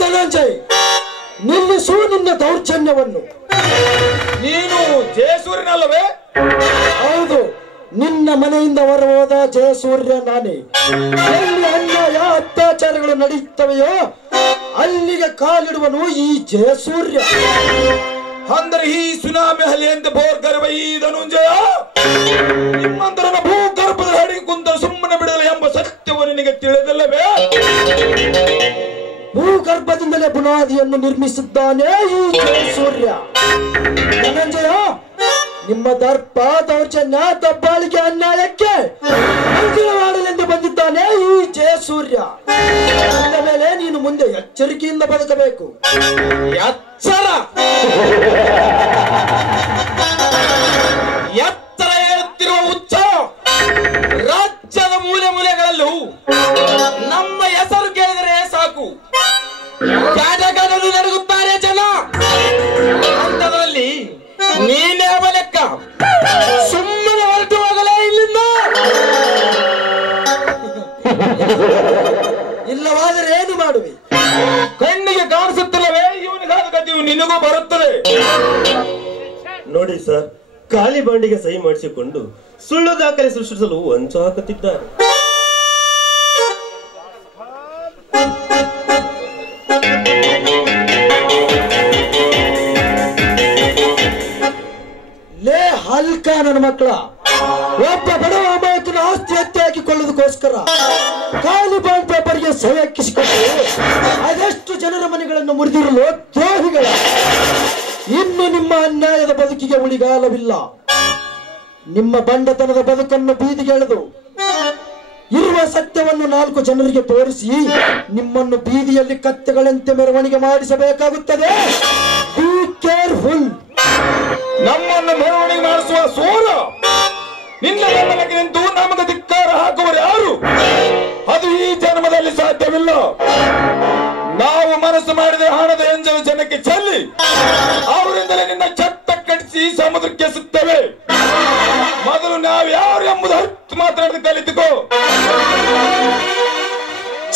ಧನಂಜಯ್, ನಿಲ್ಲಿಸು ನಿನ್ನ ದೌರ್ಜನ್ಯವನ್ನು. ನೀನು ಜಯಸೂರ್ಯನಲ್ಲವೇ? ಹೌದು, ನಿನ್ನ ಮನೆಯಿಂದ ಹೊರಹೋದ ಜಯಸೂರ್ಯ ನಾನೇ. ಎಲ್ಲಿ ಅನ್ಯಾಯ ಅತ್ಯಾಚಾರಗಳು ನಡೆಯುತ್ತವೆಯೋ ಅಲ್ಲಿಗೆ ಕಾಲಿಡುವನು ಈ ಜಯಸೂರ್ಯ. ಅಂದರೆ ಈ ಸುನಾಮಿ ಹಲೆಯಂತೆ ಬೋರ್ಗರ್ವ ಈ ಧನುಂಜಯ ನಿಮ್ಮಂತರನ ಭೂಗರ್ಭದ ಹಡಿಗೆ ಕುಂತ ಸುಮ್ಮನೆ ಬಿಡಲು ಎಂಬ ಸತ್ಯವು ನಿನಗೆ ತಿಳಿದಲ್ಲವೇ? ಭೂಗರ್ಭದಿಂದಲೇ ಬುನಾದಿಯನ್ನು ನಿರ್ಮಿಸಿದ್ದಾನೆ ಈ ಜಯಸೂರ್ಯ. ಧನಂಜಯ, ನಿಮ್ಮ ದರ್ಪ ದೌರ್ಜನ್ಯ ದಬ್ಬಾಳಿಕೆ ಅನ್ಯಾಯಕ್ಕೆ ಮಾಡಲೆಂದು ಬಂದಿದ್ದಾನೆ ಈ ಜಯಸೂರ್ಯ. ಅಂದ ಮೇಲೆ ನೀನು ಮುಂದೆ ಎಚ್ಚರಿಕೆಯಿಂದ ಬದುಕಬೇಕು. ಎಚ್ಚರ ಎತ್ತರ ಹೇಳುತ್ತಿರುವ ಹುಚ್ಚ ರಾಜ್ಯದ ಮೂಲೆ ಮೂಲೆಗಳಲ್ಲೂ ನಮ್ಮ ಹೆಸರು ಕೇಳಿದರೆ ಸಾಕು ಜಾಗಗಳು ನಡುಗುತ್ತಾರೆ ಜನ. ಅಂತದ್ರಲ್ಲಿ ನೀನೇ ಲೆಕ್ಕ. ಸುಮ್ಮನೆ ಹೊರಟು ಹೋಗಲೇ ಇಲ್ಲಿಂದ. ಇಲ್ಲವಾದರೆ ಏನು ಮಾಡುವೆ? ಕಣ್ಣಿಗೆ ಕಾಣಿಸುತ್ತಿಲ್ಲವೇ? ಇವನಿಗಾದ ಗತಿಯು ನಿನಗೂ ಬರುತ್ತದೆ. ನೋಡಿ ಸರ್, ಖಾಲಿ ಬಾಂಡಿಗೆ ಸಹಿ ಮಾಡಿಸಿಕೊಂಡು ಸುಳ್ಳು ದಾಖಲೆ ಸೃಷ್ಟಿಸಲು ಹೊಂಚು ಹಾಕುತ್ತಿದ್ದಾರೆ. ಲೇ ನನ್ನ ಮಕ್ಕಳ, ಒಬ್ಬ ಬಡವ ಅಮಾಯಕನ ಆಸ್ತಿ ಹತ್ಯೆ ಹಾಕಿಕೊಳ್ಳೋದಕ್ಕೋಸ್ಕರ ಖಾಲಿ ಬಾಂಡ್ ಪೇಪರ್ಗೆ ಸಹಿ ಹಾಕಿಸಿಕೊಂಡು ಅದೆಷ್ಟು ಜನರ ಮನೆಗಳನ್ನು ಮುರಿದಿರಲು ದ್ರೋಹಿಗಳ. ಇನ್ನು ನಿಮ್ಮ ಅನ್ಯಾಯದ ಬದುಕಿಗೆ ಉಳಿಗಾಲವಿಲ್ಲ. ನಿಮ್ಮ ಬಂಡತನದ ಬದುಕನ್ನು ಬೀದಿಗೆ ಎಳೆದು ಇರುವ ಸತ್ಯವನ್ನು 4 ಜನರಿಗೆ ತೋರಿಸಿ ನಿಮ್ಮನ್ನು ಬೀದಿಯಲ್ಲಿ ಕತ್ತೆಗಳಂತೆ ಮೆರವಣಿಗೆ ಮಾಡಿಸಬೇಕಾಗುತ್ತದೆ. Be careful. ನಮ್ಮನ್ನು ಮೆರವಣಿಗೆ ಮಾಡಿಸುವ ಸೋರ ನಿನ್ನ ಬೆಂಬಲಕ್ಕೆ ನಿಂತು ನಮಗೆ ಧಿಕ್ಕಾರ ಹಾಕುವರು ಯಾರು? ಅದು ಈ ಜನ್ಮದಲ್ಲಿ ಸಾಧ್ಯವಿಲ್ಲ. ನಾವು ಮನಸ್ಸು ಮಾಡಿದ ಹಣದ ಎಂಜಲ ಜನಕ್ಕೆ ಚೆಲ್ಲಿ ಅವರಿಂದಲೇ ನಿನ್ನ ಚಟ್ಟ ಕಟ್ಟಿಸಿ ಸಮುದ್ರಕ್ಕೆ ಎಸುತ್ತೇವೆ. ಮೊದಲು ನಾವು ಯಾರು ಎಂಬುದು ಅರ್ಥ ಮಾತನಾಡದೆ ಕಲಿತುಕೋ.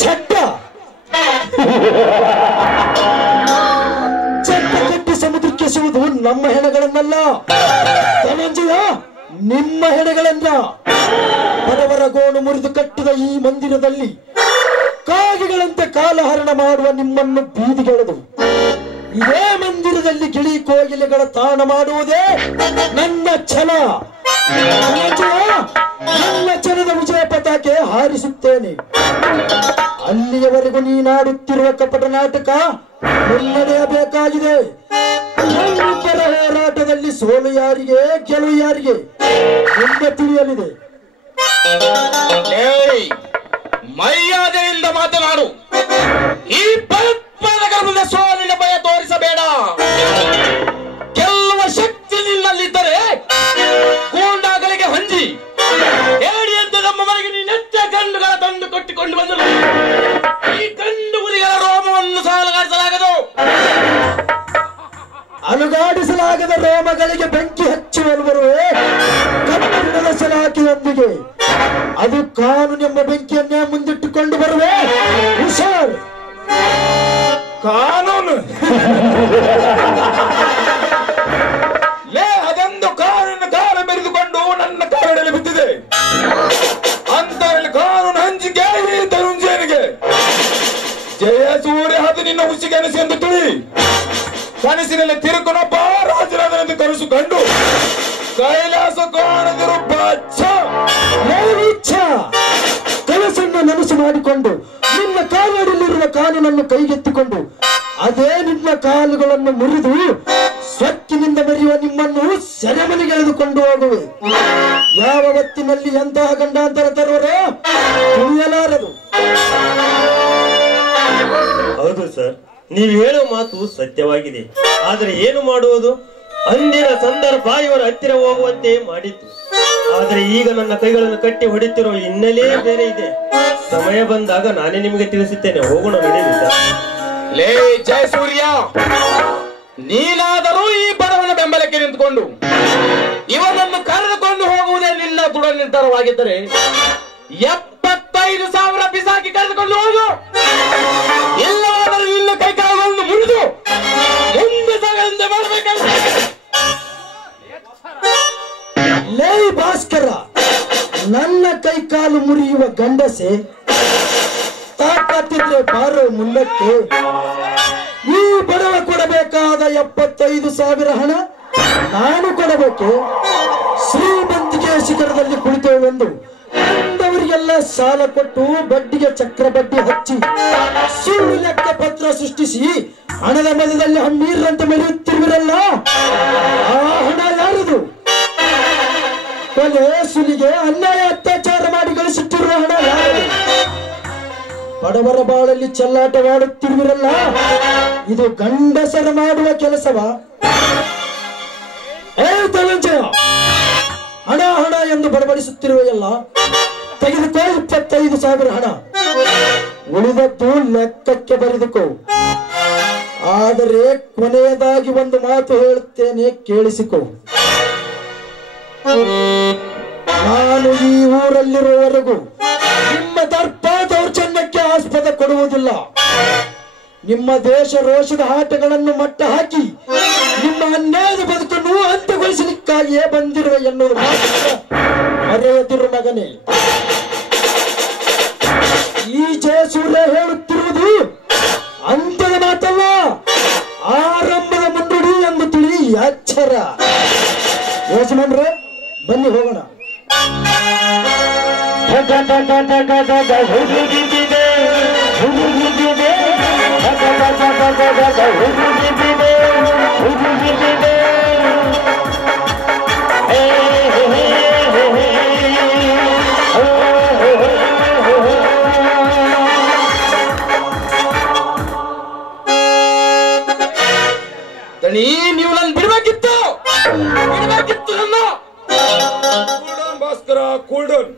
ಚಟ್ಟ ಚಟ್ಟ ಕಟ್ಟಿ ಸಮುದ್ರಕ್ಕೆ ಎಸೆಯುವುದು ನಮ್ಮ ಹೆಣಗಳನ್ನಲ್ಲ ಧನಂಜಯ, ನಿಮ್ಮ ಹೆಣಗಳನ್ನ. ಬಡವರ ಗೋಣು ಮುರಿದು ಕಟ್ಟಿದ ಈ ಮಂದಿರದಲ್ಲಿ ಕಾಗಿಗಳಂತೆ ಕಾಲಹರಣ ಮಾಡುವ ನಿಮ್ಮನ್ನು ಬೀದಿಗೆಳೆದು ಇದೇ ಮಂದಿರದಲ್ಲಿ ಗಿಳಿ ಕೋಗಿಲೆಗಳ ತಾಣ ಮಾಡುವುದೇ ನನ್ನ ಛಲ. ನನ್ನ ಛಲದ ವಿಜಯ ಪತಾಕೆ ಹಾರಿಸುತ್ತೇನೆ. ಅಲ್ಲಿಯವರೆಗೂ ನೀನಾಡುತ್ತಿರುವ ಕಪಟ ನಾಟಕ ಮುನ್ನಡೆಯಬೇಕಾಗಿದೆ. ನಮ್ಮಿಬ್ಬರ ಹೋರಾಟದಲ್ಲಿ ಸೋಲು ಯಾರಿಗೆ ಗೆಲುವು ಯಾರಿಗೆ ಮುಂದೆ ತಿಳಿಯಲಿದೆ. ಮರ್ಯಾದೆಯಿಂದ ಮಾತನಾಡು. ಈ ಭಯೋತ್ಪಾದಕರ ಮುಂದೆ ಸೋಲಿನ ಭಯ ತೋರಿಸಬೇಡ. ಗೆಲ್ಲುವ ಶಕ್ತಿ ನಿನ್ನಲ್ಲಿದ್ದರೆ ಗೂಂಡಾಗಳಿಗೆ ಹಂಜಿ ಹೇಳಿಯಂತೆ ನಮ್ಮ ಮನೆಗೆ ನೀನೆತ್ತ ಗಂಡುಗಳ ತಂದು ಕೊಟ್ಟಿಕೊಂಡು ಬಂದರು. ಈ ಗಂಡು ಹುಲಿಗಳ ರೋಮವನ್ನು ಸಾಲಗಾಡಿಸಲಾಗದು. ಅಲುಗಾಡಿಸಲಾಗದ ರೋಮಗಳಿಗೆ ಬೆಂಕಿ ಹಚ್ಚುವವರು ಕನ್ನಡದ ಸಲಾಖೆಯೊಂದಿಗೆ ಅದು ಕಾನೂನೆಂಬ ಬೆಂಕಿಯನ್ನೇ ಮುಂದಿಟ್ಟುಕೊಂಡು ಬರುವೆ. ಹುಷಾರ್. ಕಾನೂನು ಲೇ, ಅದೊಂದು ಕಾನೂನು ಕಾಲ ಮೆರೆದುಕೊಂಡು ನನ್ನ ಕಾರಣದಲ್ಲಿ ಬಿದ್ದಿದೆ. ಅಂತರಲ್ಲಿ ಕಾನೂನು ಹಂಚಿಕೆ ಈ ಧನುಂಜಯನಿಗೆ ಜಯ ಸೂರ್ಯ ಅದು ನಿನ್ನ ಹುಸಿಗೆ ಅನಿಸಿ ಎಂದು ತಿಳಿ ಕನಸಿನಲ್ಲಿ ತಿರುಕನೊಬ್ಬ ರಾಜರಾಜನೆಂದು ಕನಸು ಕಂಡು ಕೈಲಾಸ ಕಾಣದಿರು ಕನಸನ್ನು ನನಸು ಮಾಡಿಕೊಂಡು ನಿನ್ನ ಕಾಲಡಿಯಲ್ಲಿರುವ ಕಾನೂನನ್ನು ಕೈಗೆತ್ತಿಕೊಂಡು ಅದೇ ನಿಮ್ಮ ಕಾಲುಗಳನ್ನು ಮುರಿದು ಸ್ವಚ್ಛನಿಂದ ಮೆರೆಯುವ ನಿಮ್ಮನ್ನು ಸೆರೆಮನೆಗೆ ಎಳೆದುಕೊಂಡು ಹೋಗುವೆ. ಯಾವ ಹೊತ್ತಿನಲ್ಲಿ ಎಂತಹ ಗಂಡಾಂತರ ತರುವರೋ ತಿಳಿಯಲಾರದು. ಹೌದು ಸರ್, ನೀವು ಹೇಳೋ ಮಾತು ಸತ್ಯವಾಗಿದೆ. ಆದರೆ ಏನು ಮಾಡುವುದು? ಅಂದಿನ ಸಂದರ್ಭ ಇವರ ಹತ್ತಿರ ಹೋಗುವಂತೆ ಮಾಡಿತ್ತು. ಆದರೆ ಈಗ ನನ್ನ ಕೈಗಳನ್ನು ಕಟ್ಟಿ ಹೊಡಿತಿರೋ ಹಿನ್ನೆಲೆ ಬೇರೆ ಇದೆ. ಸಮಯ ಬಂದಾಗ ನಾನೇ ನಿಮಗೆ ತಿಳಿಸುತ್ತೇನೆ. ಹೋಗೋಣ, ನಡೆಯಿರಿ ಸರ್. ಲೇ ಜಯಸೂರ್ಯ, ನೀನಾದರೂ ಈ ಬಡವನ ಬೆಂಬಲಕ್ಕೆ ನಿಂತುಕೊಂಡು ಇವನನ್ನು ಕರೆದುಕೊಂಡು ಹೋಗುವುದೇ ನಿನ್ನ ದೃಢ ನಿರ್ಧಾರವಾಗಿದ್ದರೆ 75,000 ಬಿಸಾಕಿ ಕರೆದುಕೊಂಡು ಹೋಗು. ಎಲ್ಲವಾದರೂ ನಿನ್ನ ಕೈಕಾಲುಗಳನ್ನು ಮುರಿದು ಮುಂದೆ ಸಾಗದಂತೆ ಮಾಡಬೇಕಲ್ಲ. ಲೇ ಭಾಸ್ಕರ, ನನ್ನ ಕೈ ಕಾಲು ಮುರಿಯುವ ಗಂಡಸೆ ತಾಕತ್ತಿದ್ರೆ ಬಾರೋ ಮುಂದಕ್ಕೆ. ಈ ಬಡವ ಕೊಡಬೇಕಾದ 75,000 ಹಣ ನಾನು ಕೊಡಬೇಕು. ಶ್ರೀಮಂತಿಕೆ ಶಿಖರದಲ್ಲಿ ಕುಳಿತೇವೆಂದು ಬಂದವರಿಗೆಲ್ಲ ಸಾಲ ಕೊಟ್ಟು ಬಡ್ಡಿಗೆ ಚಕ್ರ ಬಡ್ಡಿ ಹಚ್ಚಿ ಸುಳ್ಳು ಲೆಕ್ಕ ಪತ್ರ ಸೃಷ್ಟಿಸಿ ಹಣದ ಮಧ್ಯದಲ್ಲಿ ಹಣ್ಣೀರಂತೆ ಮೆರೆಯುತ್ತಿರುವಿರಲ್ಲ, ಆ ಹಣ ಯಾರದು? ಕೊಲೆ ಸುಲಿಗೆ ಅನ್ಯಾಯ ಅತ್ಯಾಚಾರ ಮಾಡಿ ಗಳಿಸುತ್ತಿರುವ ಹಣ ಯಾರದು? ಬಡವರ ಬಾಳಲ್ಲಿ ಚೆಲ್ಲಾಟವಾಡುತ್ತಿರುವಿರಲ್ಲ, ಇದು ಗಂಡಸರ ಮಾಡುವ ಕೆಲಸವ? ಧನಂಜಯ, ಹಣ ಹಣ ಎಂದು ಬಡಬಡಿಸುತ್ತಿರುವೆಯಲ್ಲ, ತೆಗೆದುಕೋ 25,000 ಹಣ. ಉಳಿದದ್ದು ಲೆಕ್ಕಕ್ಕೆ ಬರೆದುಕೋ. ಆದರೆ ಕೊನೆಯದಾಗಿ ಒಂದು ಮಾತು ಹೇಳುತ್ತೇನೆ, ಕೇಳಿಸಿಕೋ. ನಾನು ಈ ಊರಲ್ಲಿರುವವರೆಗೂ ನಿಮ್ಮ ದರ್ಪ ದೌರ್ಜನ್ಯಕ್ಕೆ ಆಸ್ಪದ ಕೊಡುವುದಿಲ್ಲ. ನಿಮ್ಮ ದೇಶ ರೋಷದ ಆಟಗಳನ್ನು ಮಟ್ಟ ಹಾಕಿ ನಿಮ್ಮ ಅನ್ಯಾಯದ ಬದುಕನ್ನು ಅಂತ್ಯಗೊಳಿಸಲಿಕ್ಕಾಗಿಯೇ ಬಂದಿರುವ ಎನ್ನುವುದು ಮರೆಯದಿರು ಮಗನೇ. ಈ ಜಯಸೂರ್ಯ ಹೇಳುತ್ತಿರುವುದು ಅಂತ್ಯದ ಮಾತಲ್ಲ, ಆರಂಭದ ಮುನ್ನುಡಿ ಎಂದು ತಿಳಿ ಎಚ್ಚರ. ಯಜಮಾನ್ರೆ, ಬನ್ನಿ ಹೋಗೋಣ. ದಣಿ, ನೀವು ನನ್ನ ಬಿಡ್ಬೇಕಿತ್ತು ನನ್ನ. ಕೂಲ್ಡೌನ್ ಭಾಸ್ಕರ, ಕೂಲ್ಡೌನ್.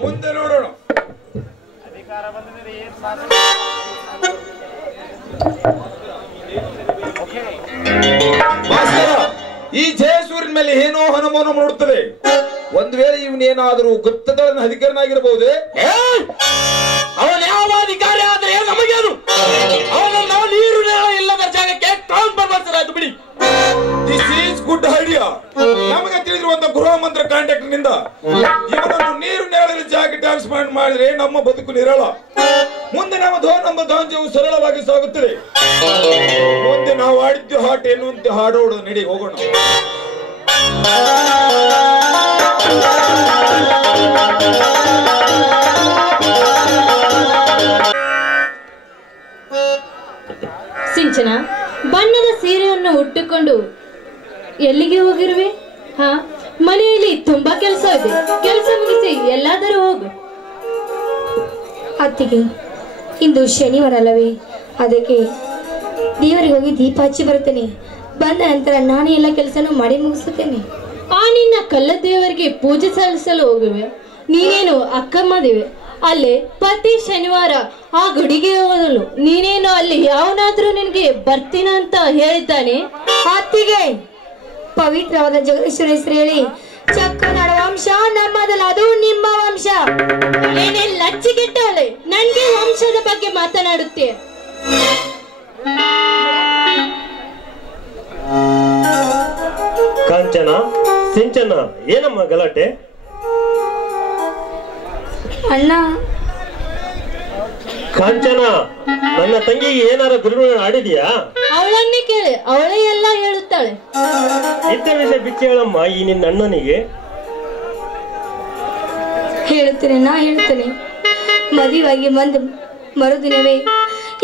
ಮುಂದೆ ನೋಡೋಣ. ಭಾಸ್ಕರ, ಈ ಜಯಸೂರ್ಯನ ಮೇಲೆ ಏನೋ ಹನುಮಾನ ಮಾಡುತ್ತದೆ. ಒಂದು ವೇಳೆ ಇವನೇನಾದರೂ ಗುಪ್ತದಳನ ಅಧಿಕಾರನಾಗಿರಬಹುದೇ? ಅವನ ಯಾವ ಅಧಿಕಾರಿ ಆದ್ರೆ ನಮಗೇನು? ಅವನನ್ನ ನೀರು ನೇರ ಇಲ್ಲದ ಜಾಗಕ್ಕೆ ಟ್ರಾನ್ಸ್ಫರ್ ಬಿಡಿ. This is good idea. ನಮಗೆ ತಿಳಿದಿರುವಂತ ಗೃಹ ಮಂತ್ರ ಕಾಂಟ್ಯಾಕ್ಟ್ ನಿಂದ ಇವನನ್ನು ನೀರು ನೇರಳ ಜಾಗ ಟ್ರಾನ್ಸ್ಫರ್ ಮಾಡಿದ್ರೆ ನಮ್ಮ ಬದುಕು ನಿರಳ. ಮುಂದೆ ನಮ್ಮ ದಾಂಜವು ಸರಳವಾಗಿ ಸಾಗುತ್ತದೆ. ಮುಂದೆ ನಾವು ಆಡಿದ್ದು ಹಾಟ್ ಎನ್ನುವಂತೆ ಹಾಡೋಡ ನಡಿ ಹೋಗೋಣ. ಸಿಂಚನ, ಬಣ್ಣದ ಸೀರೆಯನ್ನು ಉಟ್ಟುಕೊಂಡು ಎಲ್ಲಿಗೆ ಹೋಗಿರುವೆ? ಹಾ, ಮನೆಯಲ್ಲಿ ತುಂಬಾ ಕೆಲಸ ಇದೆ. ಕೆಲಸ ಮುಗಿಸಿ ಎಲ್ಲಾದರೂ ಹೋಗು. ಅತ್ತಿಗೆ, ಇಂದು ಶನಿವಾರ ಅಲ್ಲವೇ? ಅದಕ್ಕೆ ದೇವರಿಗೆ ಹೋಗಿ ದೀಪ ಹಚ್ಚಿ ಬರುತ್ತೇನೆ. ಬಂದ ನಂತರ ನಾನೇ ಎಲ್ಲ ಕೆಲಸನೂ ಮಾಡಿ ಮುಗಿಸುತ್ತೇನೆ. ಆ ನಿನ್ನ ಕಲ್ಲ ದೇವರಿಗೆ ಪೂಜೆ ಸಲ್ಲಿಸಲು ಹೋಗುವೆ. ನೀನೇನು ಅಕ್ಕಮ್ಮ ದೇವೆ ಅಲ್ಲೇ ಪ್ರತಿ ಶನಿವಾರ ಆ ಗುಡಿಗೆ ಹೋಗಲು. ನೀನೇನು ಅಲ್ಲಿ ಯಾವನಾದ್ರೂ ನಿನ್ಗೆ ಬರ್ತೀನ ಅಂತ ಹೇಳಿದ್ದಾನೆ? ಅತ್ತಿಗೆ, ಪವಿತ್ರವಾದ ಜಗದೀಶ್ವರ ಹೆಸರು ಹೇಳಿ ಚಕ್ಕನಾಡ ವಂಶ ನಮ್ಮದಲ್ಲ, ಅದು ನಿಮ್ಮ ವಂಶ. ಏನೇ ಲಚ್ಚಿಗೆಟ್ಟವಳೆ, ನನ್ಗೆ ವಂಶದ ಬಗ್ಗೆ ಮಾತನಾಡುತ್ತೆ. ಕಾಂಚನ, ಸಿಂಚನ, ಏನಮ್ಮ ಗಲಾಟೆ? ಅಣ್ಣ, ಕಾಂಚನ, ನನ್ನ ತಂಗಿಗೆ ಏನಾರ ಗುರುಗಳು ಆಡಿದ್ಯಾ? ಅವಳನ್ನೇ ಕೇಳಿ, ಅವಳೇ ಎಲ್ಲ ಹೇಳುತ್ತಾಳೆ. ಇದ್ದ ವಿಷಯ ಬಿಚ್ಚಿ ಹೇಳಮ್ಮ ಈ ನಿನ್ನ ಅಣ್ಣನಿಗೆ. ಹೇಳ್ತೇನೆ, ನಾ ಹೇಳ್ತೇನೆ. ಮದುವೆಯಾಗಿ ಬಂದು ಮರುದಿನವೇ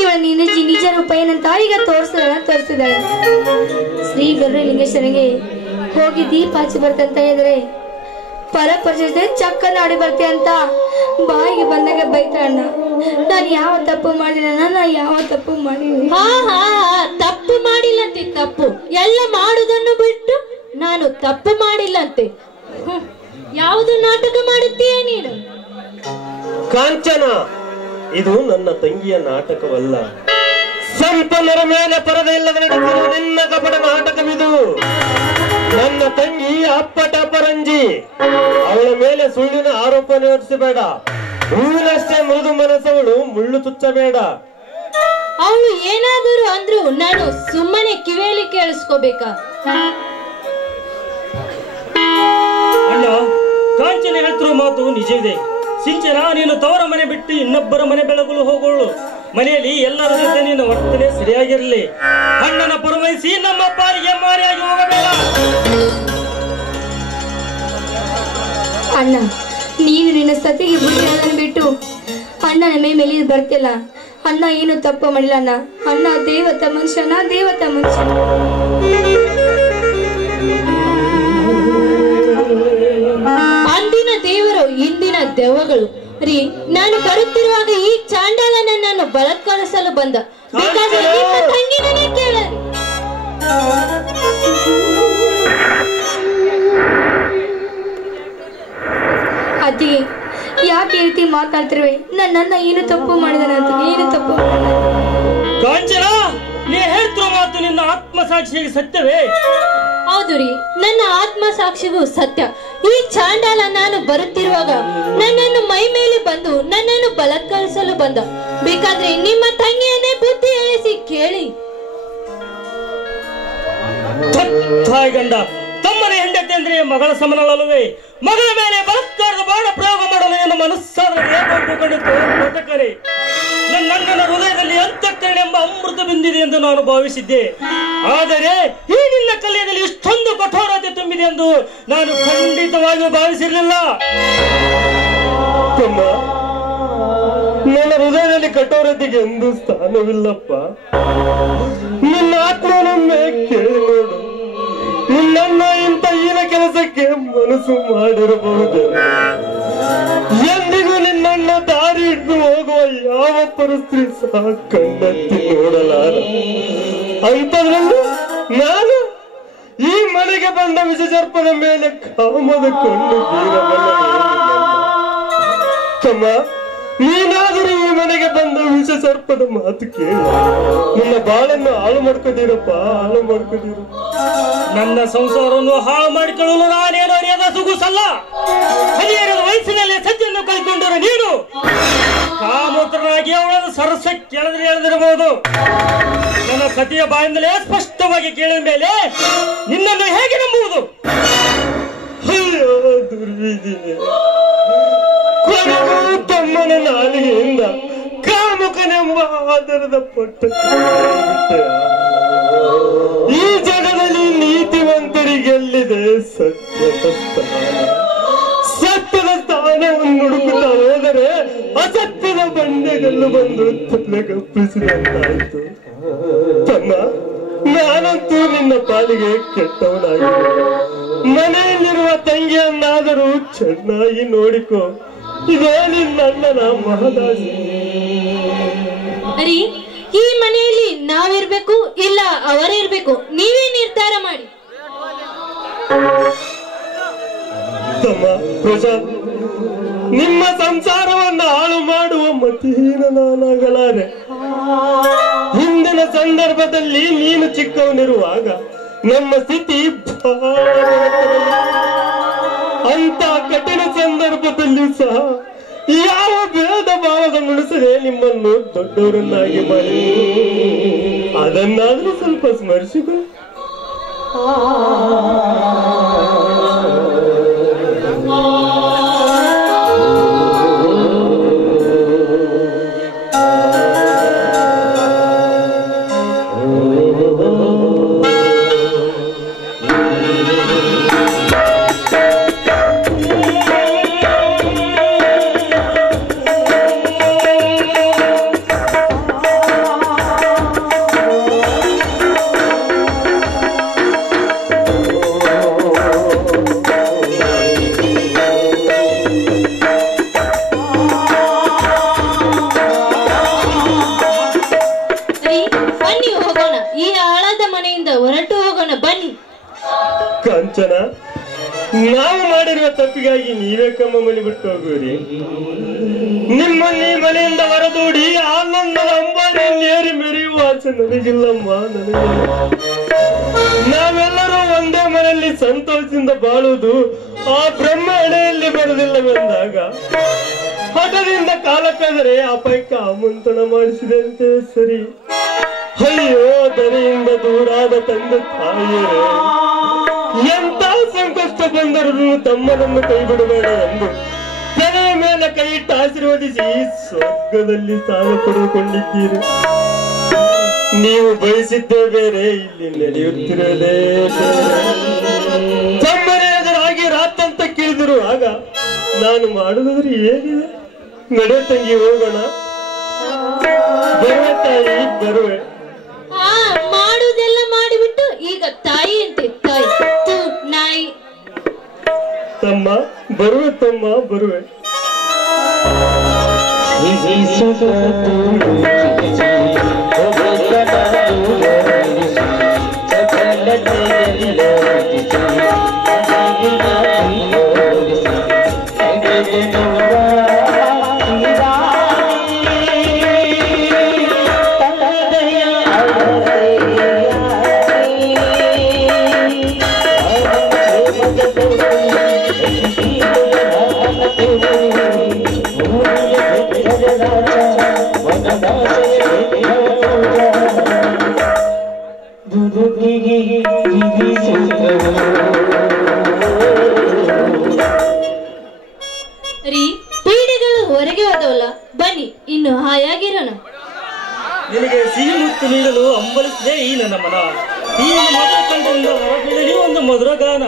ಇವಳ ನಿಜ ರೂಪ ಏನಂತ ಈಗ ತೋರಿಸಿದಾಳೆ. ಶ್ರೀ ಗರುಡಲಿಂಗೇಶ್ವರಿಗೆ ಹೋಗಿ ದೀಪ ಹಚ್ಚಿ ಬರ್ತಂತ ಹೇಳಿದ್ರೆ ಪರಪರಿಚಯ ಚಕ್ಕನ ಆಡಿ ಬರ್ತೆ ಅಂತ ಬಾಯಿಗೆ ಬಂದಾಗ ಬೈತಾಳಣ್ಣ. ನಾನು ಯಾವ ತಪ್ಪು ಮಾಡಿಲ್ಲ, ನಾನು ಯಾವ ತಪ್ಪು ಮಾಡಿಲ್ಲ. ಹಾ ಹಾ ತಪ್ಪು ಮಾಡಿಲ್ಲಂತೆ. ತಪ್ಪು ಎಲ್ಲ ಮಾಡುವುದನ್ನು ಬಿಟ್ಟು ನಾನು ತಪ್ಪು ಮಾಡಿಲ್ಲಂತೆ. ಯಾವುದು ನಾಟಕ ಮಾಡುತ್ತೀಯ ನೀನು? ಕಾಂಚನ, ಇದು ನನ್ನ ತಂಗಿಯ ನಾಟಕವಲ್ಲ. ಸಂಪನ್ನರ ಮೇಲೆ ಪರದೆ ಇಲ್ಲದ ನಡೆಸಿರುವ ನಿನ್ನ ಕಪಟ ನಾಟಕವಿದು. ನನ್ನ ತಂಗಿ ಅಪ್ಪಟ ಪರಂಜಿ. ಅವಳ ಮೇಲೆ ಸುಳ್ಳಿನ ಆರೋಪ ಹೊರಿಸಬೇಡ. ಹೂವಿನಷ್ಟೇ ಮೃದು ಮನಸ್ಸವಳು, ಮುಳ್ಳು ಚುಚ್ಚಬೇಡ. ಅವಳು ಏನಾದರೂ ಅಂದ್ರು ನಾನು ಸುಮ್ಮನೆ ಕಿವಿಯಲ್ಲಿ ಕೇಳಿಸ್ಕೋಬೇಕಾ? ಅಣ್ಣ, ಕಾಂಚನ ಹೇಳ್ತಿರೋ ಮಾತು ನಿಜ ಇದೆ. ಸಿಂಚನ, ನೀನು ತವರ ಮನೆ ಬಿಟ್ಟು ಇನ್ನೊಬ್ಬರ ಮನೆ ಬೆಳಗಲು ಹೋಗೋಳು. ಮನೆಯಲ್ಲಿ ಎಲ್ಲರ ಜೊತೆ ನೀನು ವರ್ತನೆ ಸರಿಯಾಗಿರಲಿ. ಅಣ್ಣನ ಪರವಹಿಸಿ ನಮ್ಮ ಪಾಲಿಗೆ ಮಾರಿಯಾಗಿ ಹೋಗಬೇಡ. ಅಣ್ಣ, ನೀನು ನಿನ್ನ ಸತಿಗೆ ಬುದ್ಧಿ ಬಿಟ್ಟು ಅಣ್ಣನ ಮೇಲೆ ಬರ್ತಿಲ್ಲ. ಅಣ್ಣ ಏನು ತಪ್ಪು ಮಾಡಿಲ್ಲ ಅಣ್ಣ. ಅಣ್ಣ ದೇವತ ಮನುಷ್ಯ, ನಾ ದೇವತ ಮನುಷ್ಯ. ಅಂದಿನ ದೇವರು ಇಂದಿನ ದೆವ್ವಗಳು ರೀ. ನಾನು ಬರುತ್ತಿರುವಾಗ ಈ ಚಾಂಡಾಲ ನನ್ನನ್ನು ಬಲತ್ಕರಿಸಲು ಬಂದ. ಬೇಕಾದ್ರೆ ನಿಮ್ಮ ತಂಗಿನೇ ಕೇಳರಿ. ಅತ್ತಿಗೆ, ಯಾಕೆ ಈ ರೀತಿ ಮಾತಾಡ್ತಿರುವೆ? ನನ್ನ ಏನು ತಪ್ಪು ಮಾಡಿದಾನ? ಏನು ತಪ್ಪು ಮಾಡಿದ? ಕಾಂಚನ, ನೀ ಹೇಳ್ತಿರೋ ಮಾತು ನಿನ್ನ ಆತ್ಮಸಾಕ್ಷಿಗೆ ಸತ್ಯವೇ? ಹೌದು ರೀ, ನನ್ನ ಆತ್ಮ ಸಾಕ್ಷಿಗೂ ಸತ್ಯ. ಈ ಚಾಂಡಾಲ ನಾನು ಬರುತ್ತಿರುವಾಗ ನನ್ನನ್ನು ಮೈ ಮೇಲೆ ಬಂದು ನನ್ನನ್ನು ಬಲತ್ಕರಿಸಲು ಬಂದ. ಬೇಕಾದ್ರೆ ನಿಮ್ಮ ತಂಗಿಯನ್ನೇ ಬುದ್ಧಿ ಹೇಳಿಸಿ ಕೇಳಿ. ಗಂಡ ತಮ್ಮನೆ ಹೆಂಡತಿ ಅಂದ್ರೆ ಮಗಳ ಸಮನಲ್ಲವೇ? ಮಗಳ ಮೇಲೆ ಬಲಾತ್ಕಾರದ ಬಾಣ ಪ್ರಯೋಗ ಮಾಡಲು ಏನು ಮನಸ್ಸಾದ್ರೆ ನನ್ನ ಹೃದಯದಲ್ಲಿ ಅಂತಃಕರಣ ಎಂಬ ಅಮೃತ ಬಿಂದಿದೆ ಎಂದು ನಾನು ಭಾವಿಸಿದ್ದೆ. ಆದರೆ ಈ ನಿನ್ನ ಕಲೆಯಲ್ಲಿ ಇಷ್ಟೊಂದು ಕಠೋರತೆ ತುಂಬಿದೆ ಎಂದು ನಾನು ಖಂಡಿತವಾಗಿಯೂ ಭಾವಿಸಿರಲಿಲ್ಲ. ನನ್ನ ಹೃದಯದಲ್ಲಿ ಕಠೋರತೆಗೆ ಎಂದು ಸ್ಥಾನವಿಲ್ಲಪ್ಪ. ನಿನ್ನ ಆತ್ಮನೊಮ್ಮೆ ಕೇಳಿ ನೋಡು. ನಿನ್ನನ್ನು ಇಂಥ ಹೀನ ಕೆಲಸಕ್ಕೆ ಮನಸ್ಸು ಮಾಡಿರಬಹುದು. ಎಂದಿಗೂ ನಿನ್ನನ್ನು ದಾರಿ ಹಿಡಿದು ಹೋಗುವ ಯಾವ ಪರಿಸ್ಥಿತಿ ಸಹ ಕಣ್ಣೆತ್ತಿ ನೋಡಲಾರ. ಅಂಥದ್ರಲ್ಲಿ ನಾನು ಈ ಮನೆಗೆ ಬಂದ ವಿಷಸರ್ಪದ ಮೇಲೆ ಕಾಮದ ಕಣ್ಣು ಬೀರಬಲ್ಲ. ತಮ್ಮ, ನೀನಾದರೂ ಈ ಮನೆಗೆ ಬಂದ ವಿಷ ಸರ್ಪದ ಮಾತು ಕೇಳಿ ನಿನ್ನ ಬಾಳನ್ನು ಹಾಳು ಮಾಡ್ಕೊಂಡಿರಪ್ಪ, ಹಾಳು ಮಾಡ್ಕೊಂಡಿರು. ನನ್ನ ಸಂಸಾರವನ್ನು ಹಾಳು ಮಾಡಿಕೊಳ್ಳಲು ನಾನೇನು ಅರಿಯದ ಸುಗುಸಲ್ಲ. ಹದಿಹರೆಯದ ವಯಸ್ಸಿನಲ್ಲಿ ಸಜ್ಜನ್ನು ಕಳ್ಕೊಂಡರು ನೀನು ಕಾಮೂತ್ರನಾಗಿ ಅವಳನ್ನು ಸರಸ ಕೆಳದ್ರೆ ಎಳೆದಿರಬಹುದು. ನನ್ನ ಸತಿಯ ಬಾಯಿಂದಲೇ ಸ್ಪಷ್ಟವಾಗಿ ಕೇಳಿದ ಮೇಲೆ ನಿನ್ನನ್ನು ಹೇಗೆ ನಂಬುವುದು? ಅಯ್ಯೋ ದುರ್ವಿಧಿಯೇ, ತಮ್ಮನ ನಾಲಿಗೆಯಿಂದ ಕಾಮುಕನೆಂಬ ಆಧಾರದ ಪಟ್ಟ. ಈ ಜಗದಲ್ಲಿ ನೀತಿವಂತರಿಗೆಲ್ಲಿದೆ ಸತ್ಯದ ಸ್ಥಾನ? ಸತ್ಯದ ಸ್ಥಾನವನ್ನು ಹುಡುಕುತ್ತಾ ಹೋದರೆ ಅಸತ್ಯದ ಬಂಡೆಗಲ್ಲು ಬಂದು ತಲೆಗಪ್ಪಿಸಿದಂತಾಯಿತು. ತಮ್ಮ, ನಾನಂತೂ ನಿನ್ನ ಪಾಲಿಗೆ ಕೆಟ್ಟವನಾಗಿದೆ. ಮನೆಯಲ್ಲಿರುವ ತಂಗಿಯನ್ನಾದರೂ ಚೆನ್ನಾಗಿ ನೋಡಿಕೋ. ಇದೇ ನಿನ್ನಣ್ಣನ ಮಹದಾಸಿ. ಅರಿ, ಈ ಮನೆಯಲ್ಲಿ ನಾವಿರ್ಬೇಕು ಇಲ್ಲ ಅವರಿರ್ಬೇಕು, ನೀವೇ ನಿರ್ಧಾರ ಮಾಡಿ. ತಮ್ಮ ಪ್ರಶಾಂತ್, ನಿಮ್ಮ ಸಂಸಾರವನ್ನು ಹಾಳು ಮಾಡುವ ಮತೀನ ನಾನಾಗಲಾರೆ. ಹಿಂದಿನ ಸಂದರ್ಭದಲ್ಲಿ ನೀನು ಚಿಕ್ಕವನಿರುವಾಗ ನಮ್ಮ ಸ್ಥಿತಿ ಅಂತ ಕಠಿಣ ಸಂದರ್ಭದಲ್ಲಿ ಸಹ ಯಾವ ಭೇದ ಭಾವದ ನುಡಿಸದೆ ನಿಮ್ಮನ್ನು ದೊಡ್ಡವರನ್ನಾಗಿ ಮಾಡಿ ಅದನ್ನಾದ್ರೂ ಸ್ವಲ್ಪ ಸ್ಮರಿಸಿಕೊ. ಕಾಂಚನ, ನಾವು ಮಾಡಿರುವ ತಪ್ಪಿಗಾಗಿ ನೀವೇ ಕಮ್ಮ ಮನೆ ಬಿಟ್ಟು ಹೋಗುವಿರಿ. ನಿಮ್ಮನ್ನ ಈ ಮನೆಯಿಂದ ಹೊರದೂಡಿ ಆನಂದದ ಅಂಬಾರಿಯಲ್ಲಿ ಏರಿ ಮೆರೆಯುವ ಆಸೆ ನನಗಿಲ್ಲಮ್ಮ, ನನಗಿಲ್ಲ. ನಾವೆಲ್ಲರೂ ಒಂದೇ ಮನೆಯಲ್ಲಿ ಸಂತೋಷದಿಂದ ಬಾಳುವುದು ಆ ಬ್ರಹ್ಮ ಎಡೆಯಲ್ಲಿ ಬರುವುದಿಲ್ಲವೆಂದಾಗ ಹಠದಿಂದ ಕಾಲ ಕಳೆದರೆ ಅಪಾಯಕ್ಕೆ ಆಮಂತ್ರಣ ಮಾಡಿಸಿದೆ ಅಂತೆ ಸರಿ. ಅಯ್ಯೋ ದನಿಯಿಂದ ದೂರಾದ ತಂದೆ ತಾಯಿಯರೇ, ಎಂತ ಸಂಕಷ್ಟ ಬಂದರೂ ತಮ್ಮನನ್ನು ಕೈ ಬಿಡಬೇಡ ಎಂದು ತಲೆಯ ಮೇಲೆ ಕೈ ಇಟ್ಟು ಆಶೀರ್ವದಿಸಿ ಸ್ವರ್ಗದಲ್ಲಿ ಸ್ಥಾನ ಪಡೆದುಕೊಂಡಿದ್ದೀರಿ. ನೀವು ಬಯಸಿದ್ದೇ ಬೇರೆ, ಇಲ್ಲಿ ನಡೆಯುತ್ತಿರಲೇ ತಮ್ಮನೇ ಎದುರಾಗಿ ರಾತಂತ ಕೇಳಿದರು. ಆಗ ನಾನು ಮಾಡುವುದಾದ್ರೆ ಏನಿದೆ? ನಡೆ ತಂಗಿ, ಹೋಗೋಣ. ಬರುವೆ ತಾಯಿ, ಬರುವೆ. ಮಾಡುವುದೆಲ್ಲ ಮಾಡಿಬಿಟ್ಟು ಈಗ ತಾಯಿ ಅಂತೆ. ತಾಯಿ ನಾಯಿ. ತಮ್ಮ ಬರುವೆ, ತಮ್ಮ ಬರುವೆ. ದುದುಕಿಗೆ ಬಾಯಿಯಿಂದ ಹೊರಬೀಳಲಿ ಒಂದು ಮಧುರ ಗಾನ.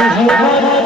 Thank you.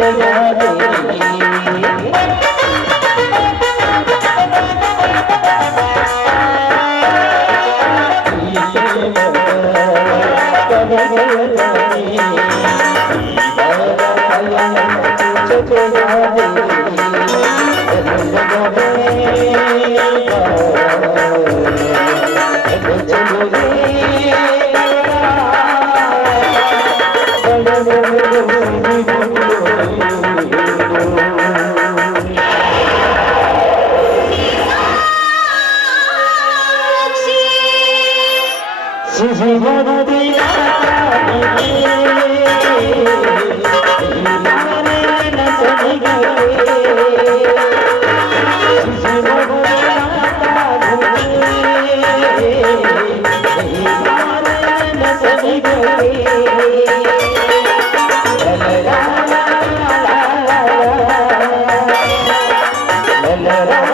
La la la